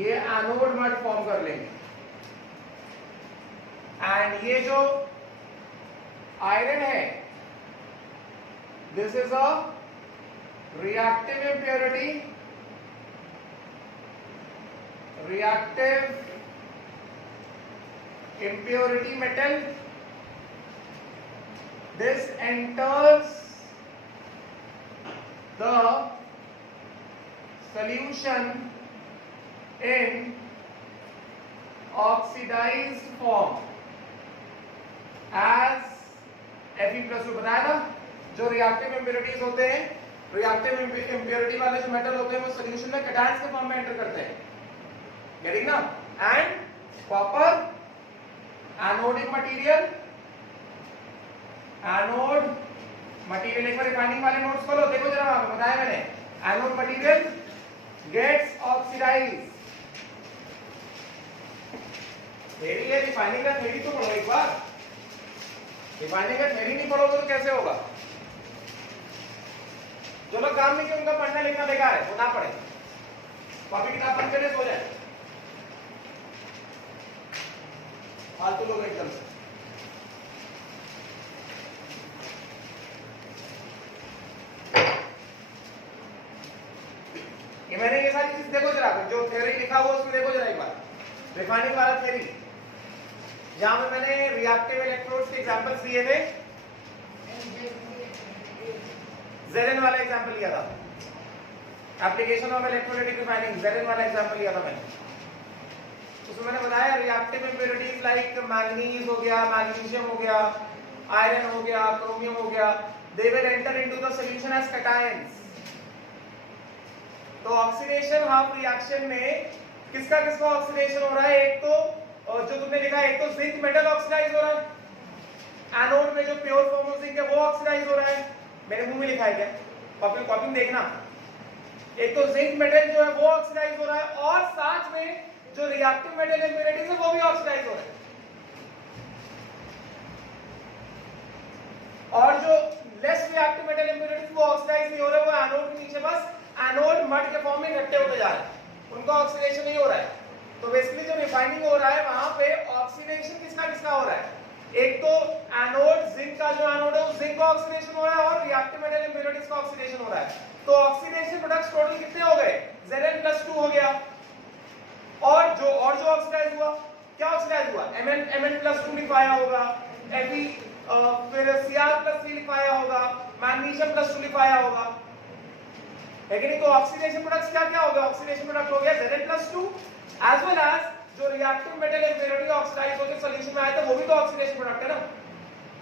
ये एनोड मड फॉर्म कर लेंगे। एंड ये जो आयरन है, this is a reactive impurity, metal. This enters the solution in oxidized form as Fe+2। बताया था जो रिएक्टिव इंप्योरिटीज होते हैं, रिएक्टिव इंप्योरिटी वाले जो मेटल होते हैं वो सॉल्यूशन में कैटायंस के फॉर्म में एंटर करते हैं। गेटिंग ना? And copper anodic material, anode material, एक बार रिफाइनिंग वाले नोट्स खोलो, देखो जरा, आपको बताया मैंने, anode material gets oxidized. Theory है, रिफाइनिंग का थ्योरी तो पढ़ो एक बार। रिफाइनिंग का थ्योरी नहीं पढ़ोगे तो कैसे होगा? जो लोग काम नहीं किए उनका पढ़ना लिखना बेकार है, वो ना पढ़े, कॉपी किताब बंद करके सो जाए, फालतू लोग एकदम से। ये मैंने ये सारी चीज देखो जरा, जो थ्योरी लिखा हुआ उसमें देखो जरा एक बार, रिफाइनिंग वाला थ्योरी, जहां पे मैंने रिएक्टिव इलेक्ट्रोड्स के एग्जांपल्स दिए थे, ज़ेरेन वाला एग्जांपल लिया था, एप्लीकेशन ऑफ इलेक्ट्रोलाइटिक रिफाइनिंग, ज़ेरेन वाला एग्जांपल लिया था मैंने। उसमें मैंने बताया रिएक्टिव इंप्योरिटीज लाइक मैंगनीज हो गया, मैग्नीशियम हो गया, आयरन हो गया, क्रोमियम हो गया, they will enter into the solution as cations. तो ऑक्सीडेशन हाफ रिएक्शन में किसका किसका ऑक्सीडेशन हो रहा है? एक तो जो तुमने लिखा है, एक तो जिंक मेटल ऑक्सीडाइज हो रहा है, एनोड में जो प्योर फॉर्म ऑफ जिंक है वो ऑक्सीडाइज हो रहा है, मेरे मुंह में लिखा है क्या? कॉपी में देखना। एक तो जिंक मेटल जो है वो ऑक्सीडाइज हो रहा है और साथ में जो रिएक्टिव मेटल इंप्योरिटीज है वो भी ऑक्सीडाइज हो रहा है। और जो लेस रिएक्टिव मेटल इंप्योरिटीज वो ऑक्सीडाइज नहीं हो रहे, वो एनोड के नीचे बस एनोड मड के फॉर्म में इकट्ठे होते जा रहे हैं, उनका ऑक्सीडेशन नहीं हो रहा है। तो बेसिकली जो रिफाइनिंग हो रहा है वहां पे ऑक्सीडेशन किसका किसका हो रहा है? एक तो एनोड जिंक का जो एनोड है उस जिंक का ऑक्सीडेशन हो रहा है और रिएक्टिव मेटल इंप्योरिटीज का ऑक्सीडेशन हो रहा है। तो ऑक्सीडेशन प्रोडक्ट्स टोटल कितने हो गए? Zn+2 हो गया। और जो ऑक्सीडाइज हुआ, क्या ऑक्सीडाइज हुआ? Mn+2 लिखवाया होगा, Fe फिर Cr+3 लिखवाया होगा, मैग्नीशियम+2 लिखवाया होगा, है कि नहीं? तो ऑक्सीडेशन प्रोडक्ट्स क्या क्या हो गया? ऑक्सीडेशन प्रोडक्ट हो गया Zn+2 एज वेल एज जो रिएक्टिव मेटल इंप्योरिटी ऑक्सीडाइज होकर सॉल्यूशन में आए थे वो भी तो ऑक्सीडेशन प्रोडक्ट है ना।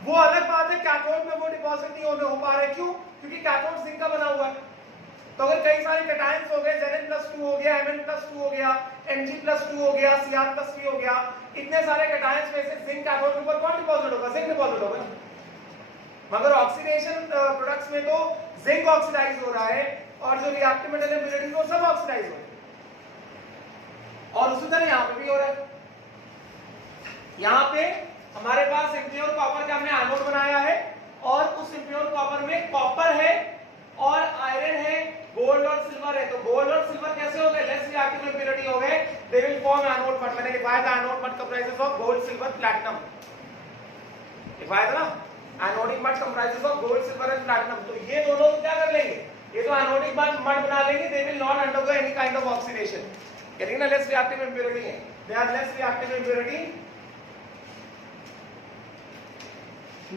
वो अलग बात है कैथोड में वो डिपॉजिट नहीं हो पा रहे, क्यों? क्योंकि कैथोड जिंक का बना हुआ है। तो अगर कई सारे कैटायंस हो गए, Zn+2 हो गया, Mn+2 हो गया, Mg+2 हो गया, Cr+3 हो गया, इतने सारे कैटायंस में से जिंक कैथोड के ऊपर कौन डिपॉजिट होगा? जिंक डिपॉजिट होगा। मगर ऑक्सीडेशन प्रोडक्ट्स में तो जिंक ऑक्सीडाइज हो रहा है और जो रिएक्टिव मेटल इंप्योरिटीज वो सब ऑक्सीडाइज हो रहे हैं। और उसी तरह यहाँ पे भी हो रहा है। यहाँ पे हमारे पास इम्प्योर कॉपर का हमने एनोड बनाया है और उस इम्प्योर कॉपर में कॉपर है और आयरन है, गोल्ड और सिल्वर है। तो गोल्ड और सिल्वर कैसे हो गए? लेस रिएक्टिव इंप्योरिटी हो गए, they will form anode mud. मैंने लिखाया था anode mud comprises of gold, silver, platinum. लिखवाया था ना, anodic mud comprises of gold, silver and platinum. तो ये दोनों क्या कर लेंगे, ये तो एनोडिक मड बना लेंगे, they will not undergo any kind of oxidation. getting a less reactive impurity है, they are less reactive impurity,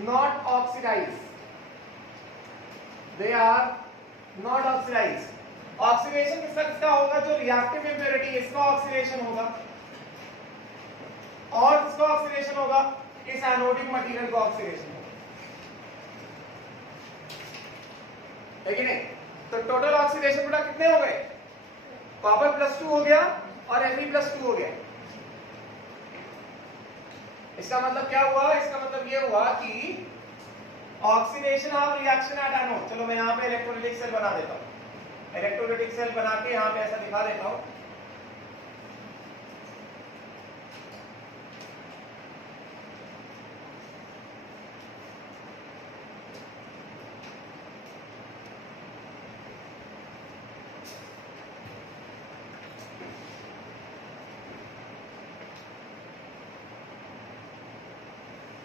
not oxidized, they are not oxidized। Oxidation किसका होगा, जो रिएक्टिव इंप्योरिटी इसका ऑक्सीडेशन होगा, और इसका ऑक्सीडेशन होगा, इस एनोडिक मटेरियल का ऑक्सीडेशन होगा, है कि नहीं। तो टोटल ऑक्सीडेशन बेटा कितने हो गए, कॉपर +2 हो गया और Fe+2 हो गया। इसका मतलब क्या हुआ, इसका मतलब ये हुआ कि oxidation of reaction at anode. चलो मैं यहाँ पे इलेक्ट्रोलाइटिक सेल बना देता हूँ, इलेक्ट्रोलाइटिक सेल बना के यहाँ पे ऐसा दिखा देता हूँ।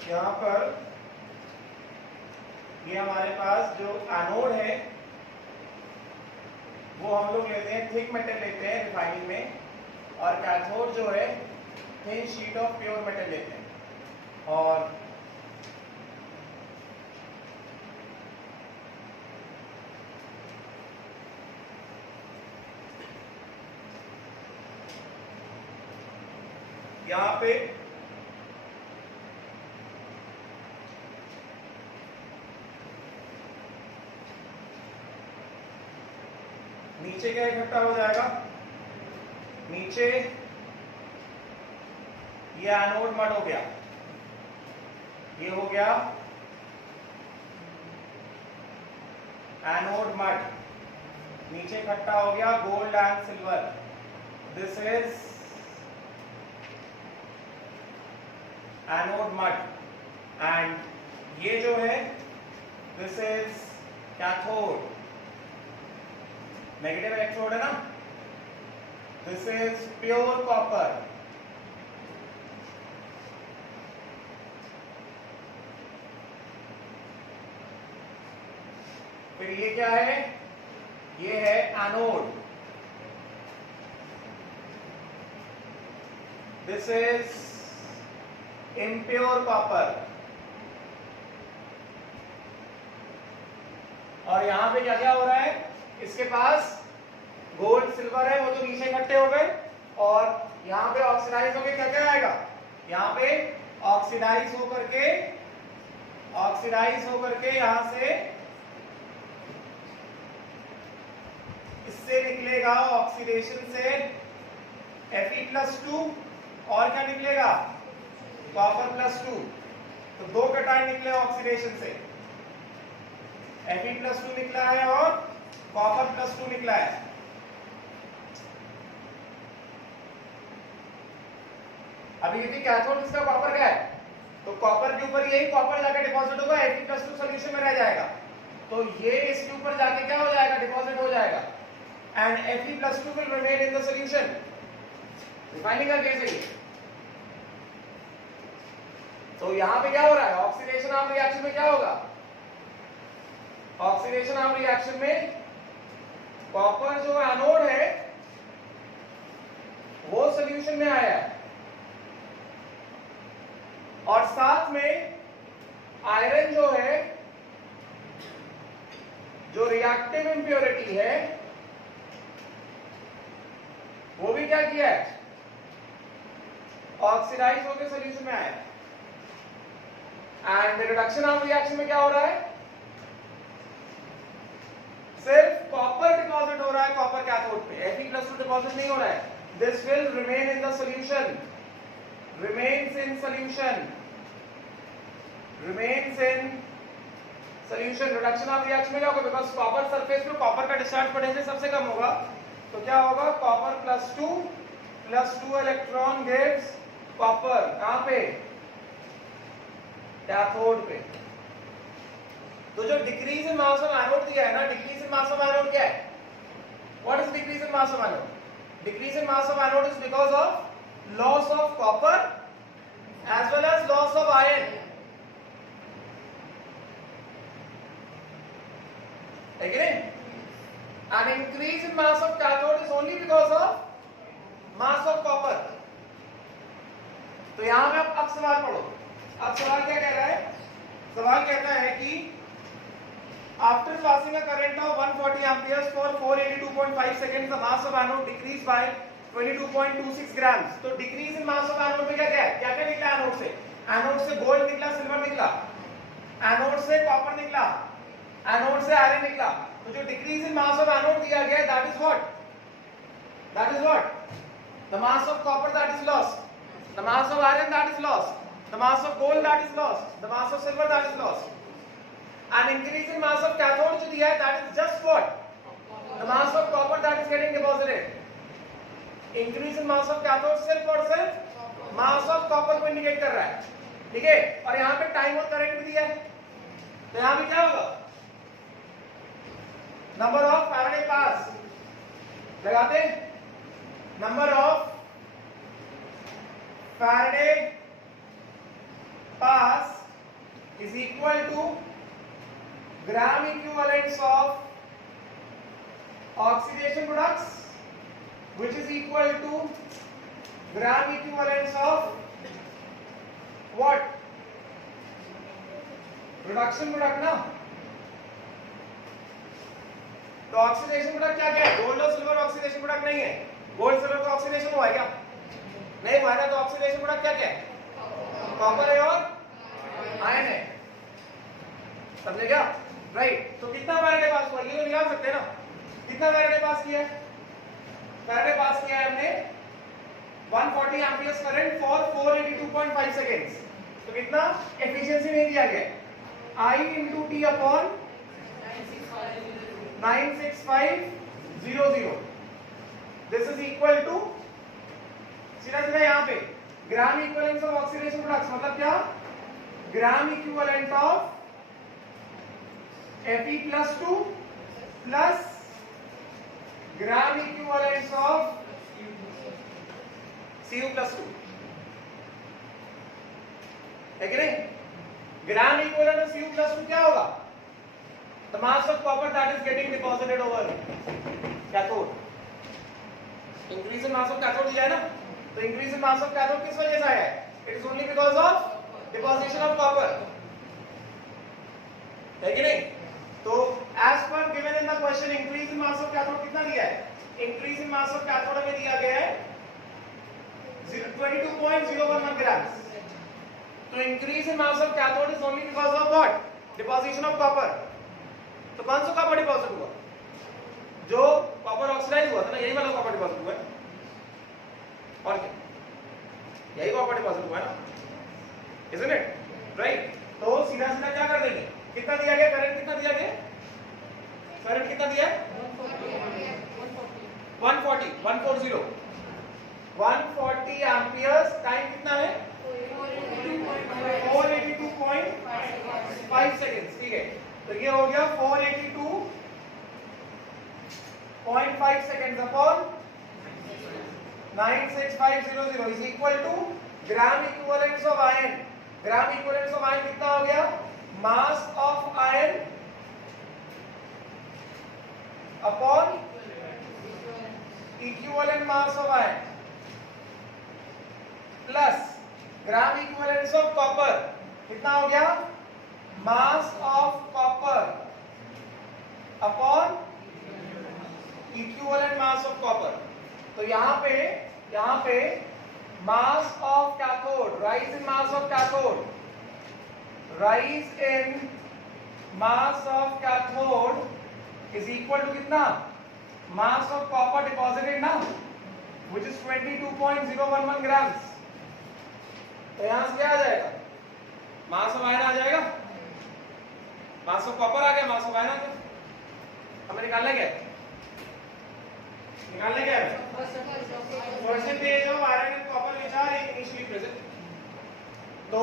यहाँ पर ये हमारे पास जो एनोड है वो हम लोग लेते हैं थिक मेटल लेते हैं रिफाइनिंग में, और कैथोड जो है thin sheet of pure metal लेते हैं। और यहाँ पे नीचे क्या इकट्ठा हो जाएगा, नीचे ये एनोड मड हो गया, ये हो गया एनोड मड, नीचे इकट्ठा हो गया gold and silver, this is anode mud, and ये जो है this is cathode, negative electrode है ना, दिस इज प्योर कॉपर, फिर ये क्या है, ये है anode, this is impure copper, और यहां पे क्या क्या हो रहा है, इसके पास गोल्ड सिल्वर है वो तो नीचे इकट्ठे हो गए, और यहाँ पे ऑक्सीडाइज होकर क्या क्या आएगा, यहाँ पे ऑक्सीडाइज होकर के यहाँ से इससे निकलेगा ऑक्सीडेशन से Fe+2, और क्या निकलेगा, कॉपर+2, तो 2 कैटायन निकले ऑक्सीडेशन से, Fe+2 निकला है और कॉपर+2 निकला है। अभी यदि कैथोड इसका कॉपर क्या है, तो कॉपर के ऊपर यही कॉपर जाकर डिपॉजिट होगा, Fe+2 सॉल्यूशन में रह जाएगा, तो ये इसके ऊपर जाके क्या हो जाएगा, डिपॉजिट हो जाएगा, and Fe+2 will remain in the solution. Refining का केस है ये। तो यहां पे क्या हो रहा है, ऑक्सीडेशन ऑफ रिएक्शन में क्या होगा, ऑक्सीडेशन ऑफ रिएक्शन में कॉपर जो एनोड है वो सॉल्यूशन में आया है, और साथ में आयरन जो है, जो रिएक्टिव इंप्योरिटी है, वो भी क्या किया है, ऑक्सीडाइज होकर सॉल्यूशन में आया है। एंड रिडक्शन ऑफ रिएक्शन में क्या हो रहा है, सिर्फ कॉपर डिपॉजिट हो रहा है, कॉपर कैथोड पे, Fe+2 डिपॉजिट नहीं हो रहा है। This will remain in the solution, remains in solution, remains in solution। Reduction of reaction में क्या होगा, बिकॉज कॉपर सरफेस पे कॉपर का डिस्चार्ज पोटेंशियल सबसे कम होगा, तो क्या होगा, कॉपर+2 इलेक्ट्रॉन गिव्स कॉपर, कहां पे, कैथोड पे। तो जो decrease in mass of anode दिया है ना, decrease in mass of anode क्या है, what is decrease in mass of anode, decrease in mass of anode is because of loss of copper as well as loss of iron, है कि नहीं? An increase in mass of cathode is only because of mass of copper. तो यहां में अब सवाल पढ़ो. अब सवाल क्या कह रहा है? सवाल कहता है कि after passing a current of 140 amperes for 482.5 seconds, the mass of anode decreased by 22.26 grams. तो decrease in mass of anode में क्या क्या है? क्या क्या निकला एनोड से? एनोड से गोल्ड निकला, सिल्वर निकला, एनोड से कॉपर निकला, एनोड से आयरन निकला. तो जो decrease in mass of anode दिया गया है, that is what? That is what? The mass of copper that is lost, the mass of iron that is lost, the mass of gold that is lost, the mass of silver that is lost. And increase in mass of cathode जो दिया है, that is just what? The mass of copper that is getting deposited. Increase in mass of cathode सिर्फ और सिर्फ मास ऑफ कॉपर को इंडिकेट कर रहा है. ठीक है? और यहां पे टाइम और करंट भी दिया है. तो यहां पे क्या होगा? नंबर ऑफ फैराडे पास लगाते, number of Faraday pass is equal to gram equivalents of oxidation products which is equal to gram equivalents of what? Reduction product ना. तो ऑक्सीडेशन प्रोडक्ट क्या क्या है? गोल्ड और सिल्वर ऑक्सीडेशन प्रोडक्ट नहीं है. गोल्ड सिल्वर का ऑक्सीडेशन हुआ है क्या? नहीं हुआ ना. तो ऑक्सीडेशन प्रोडक्ट क्या क्या है? कॉपर है और आयरन है. समझे क्या? राइट. तो कितना फैराडे पास हुआ ये तो निकाल सकते हैं ना. कितना फैराडे पास किया है? फैराडे पास किया है हमने 140 एम्पियर्स करंट फॉर 482.5 सेकेंड्स. तो कितना एफिशिएंसी में दिया गया है? I into T upon 96500. This is equal to सीधा सीधा यहाँ पे ग्राम इक्विवेलेंट ऑफ ऑक्सीडेशन प्रोडक्ट्स मतलब क्या? ग्राम equivalent of Fe+2 plus gram equivalent of Cu+2 है कि नहीं? ग्राम इक्विवेलेंट ऑफ Cu+2 क्या होगा? The mass of copper that is getting deposited over cathode. Increase in mass of cathode दिया है ना? तो increase in mass of cathode किस वजह से आया है? It is only because of deposition of copper. है कि नहीं? तो as per given in the question, increase in mass of cathode कितना दिया है? Increase in mass of cathode हमें दिया गया है 22.011 grams. तो increase in mass of cathode is only because of what? Deposition of copper. तो कौन सा कॉपर डिपॉजिट हुआ? जो कॉपर ऑक्सीडाइज हुआ था ना, यही वाला कॉपर डिपॉजिट हुआ है. और क्या? यही कॉपर डिपॉजिट हुआ है ना, isn't it? राइट. तो सीधा सीधा क्या कर देंगे? कितना दिया गया? करंट कितना दिया गया? करंट कितना दिया है? 140 एम्पियर्स. टाइम कितना है? 482.5 सेकेंड्स. ठीक है. तो ये हो गया 482.5 seconds upon 96500 is equal to gram equivalents of iron. Gram equivalents of iron कितना हो गया? Mass of iron upon equivalent mass of iron plus gram equivalents of copper कितना हो गया? Mass of copper upon equivalent mass of copper. तो यहां पे mass of cathode, rise in mass of cathode, rise in mass of cathode is equal to कितना? मास ऑफ कॉपर डिपॉजिटेड ना, व्हिच इज 22.011 ग्राम्स. तो यहां से क्या आ जाएगा? मास ऑफ आयरन आ जाएगा, मास ऑफ कॉपर आ गया, मास ऑफ आयरन आ गया. हमें निकालना क्या है? Percentage of iron and copper which are initially present. तो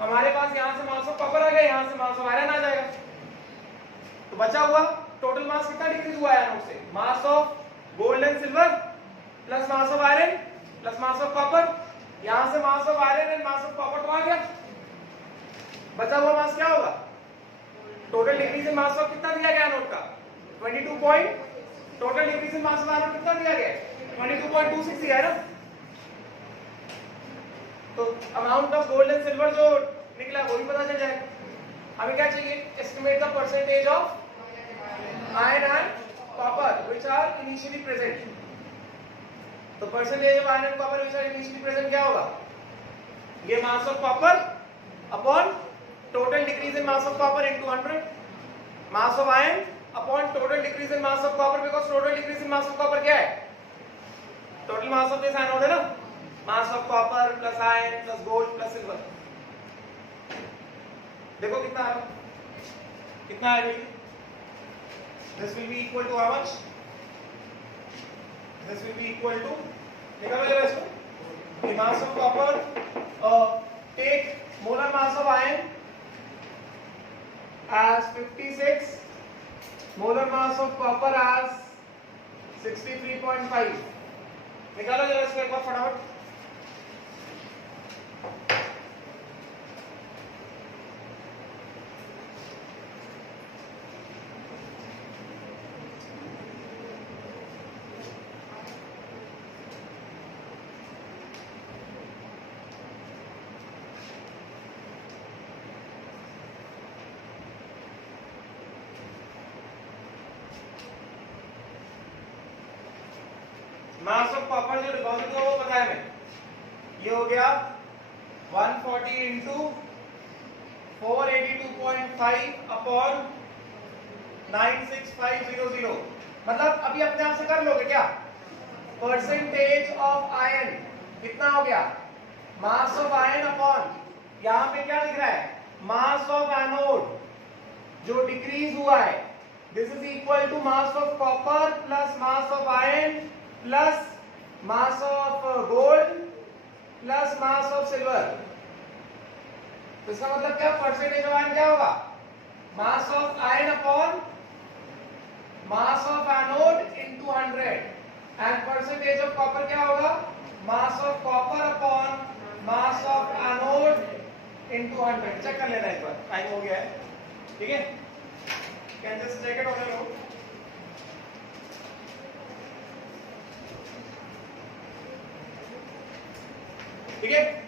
हमारे पास यहां से मास ऑफ कॉपर आ गया, यहां से मास ऑफ आयरन आ जाएगा. तो बचा हुआ टोटल मास कितना डिक्रीज हुआ है एनोड से? मास of gold and silver plus mass of iron plus mass of copper. यहां से मास of iron and mass of copper तो आ गया. बचा हुआ मास क्या होगा? Total decrease in mass of कितना दिया गया एनोड का 22 point, total decrease in mass of anode कितना दिया गया 22.26 दिया है ना। तो amount of gold and silver जो निकला वो भी पता चल जाएगा। हमें क्या चाहिए, estimate the percentage of iron and copper which are initially present. तो percentage of iron and copper which are initially present क्या होगा, ये mass of copper upon total decrease in mass of copper into 100, mass of iron upon total decrease in mass of copper, because total decrease in mass of copper क्या है, total mass of this anode है ना, mass of copper plus iron plus gold plus silver. देखो कितना है, कितना है, this will be equal to how much, this will be equal to, निकालो जरा इसको, mass of copper, take molar mass of iron as 56, molar mass of copper as 63.5, निकालो जरा इसको एक बार फटाफट। मास ऑफ कॉपर जो डिपॉजिट हुआ वो पता है हमें, ये हो गया 140 इंटू 482.5 अपॉन 96500। मतलब अभी अपने आप से कर लोगे क्या, परसेंटेज ऑफ आयरन कितना हो गया, मास ऑफ आयरन अपॉन यहां पे क्या लिख रहा है, मास ऑफ एनोड जो डिक्रीज हुआ है, this is equal to mass of copper plus mass of iron plus mass of gold plus mass of silver. तो इसका मतलब क्या, परसेंटेज ऑफ आयरन क्या होगा, mass of iron upon mass of anode into 100, and percentage of copper क्या होगा, mass of copper upon mass of anode into 100। Check कर लेना एक बार, टाइम हो गया है, ठीक है, can just check it on your, ठीक है।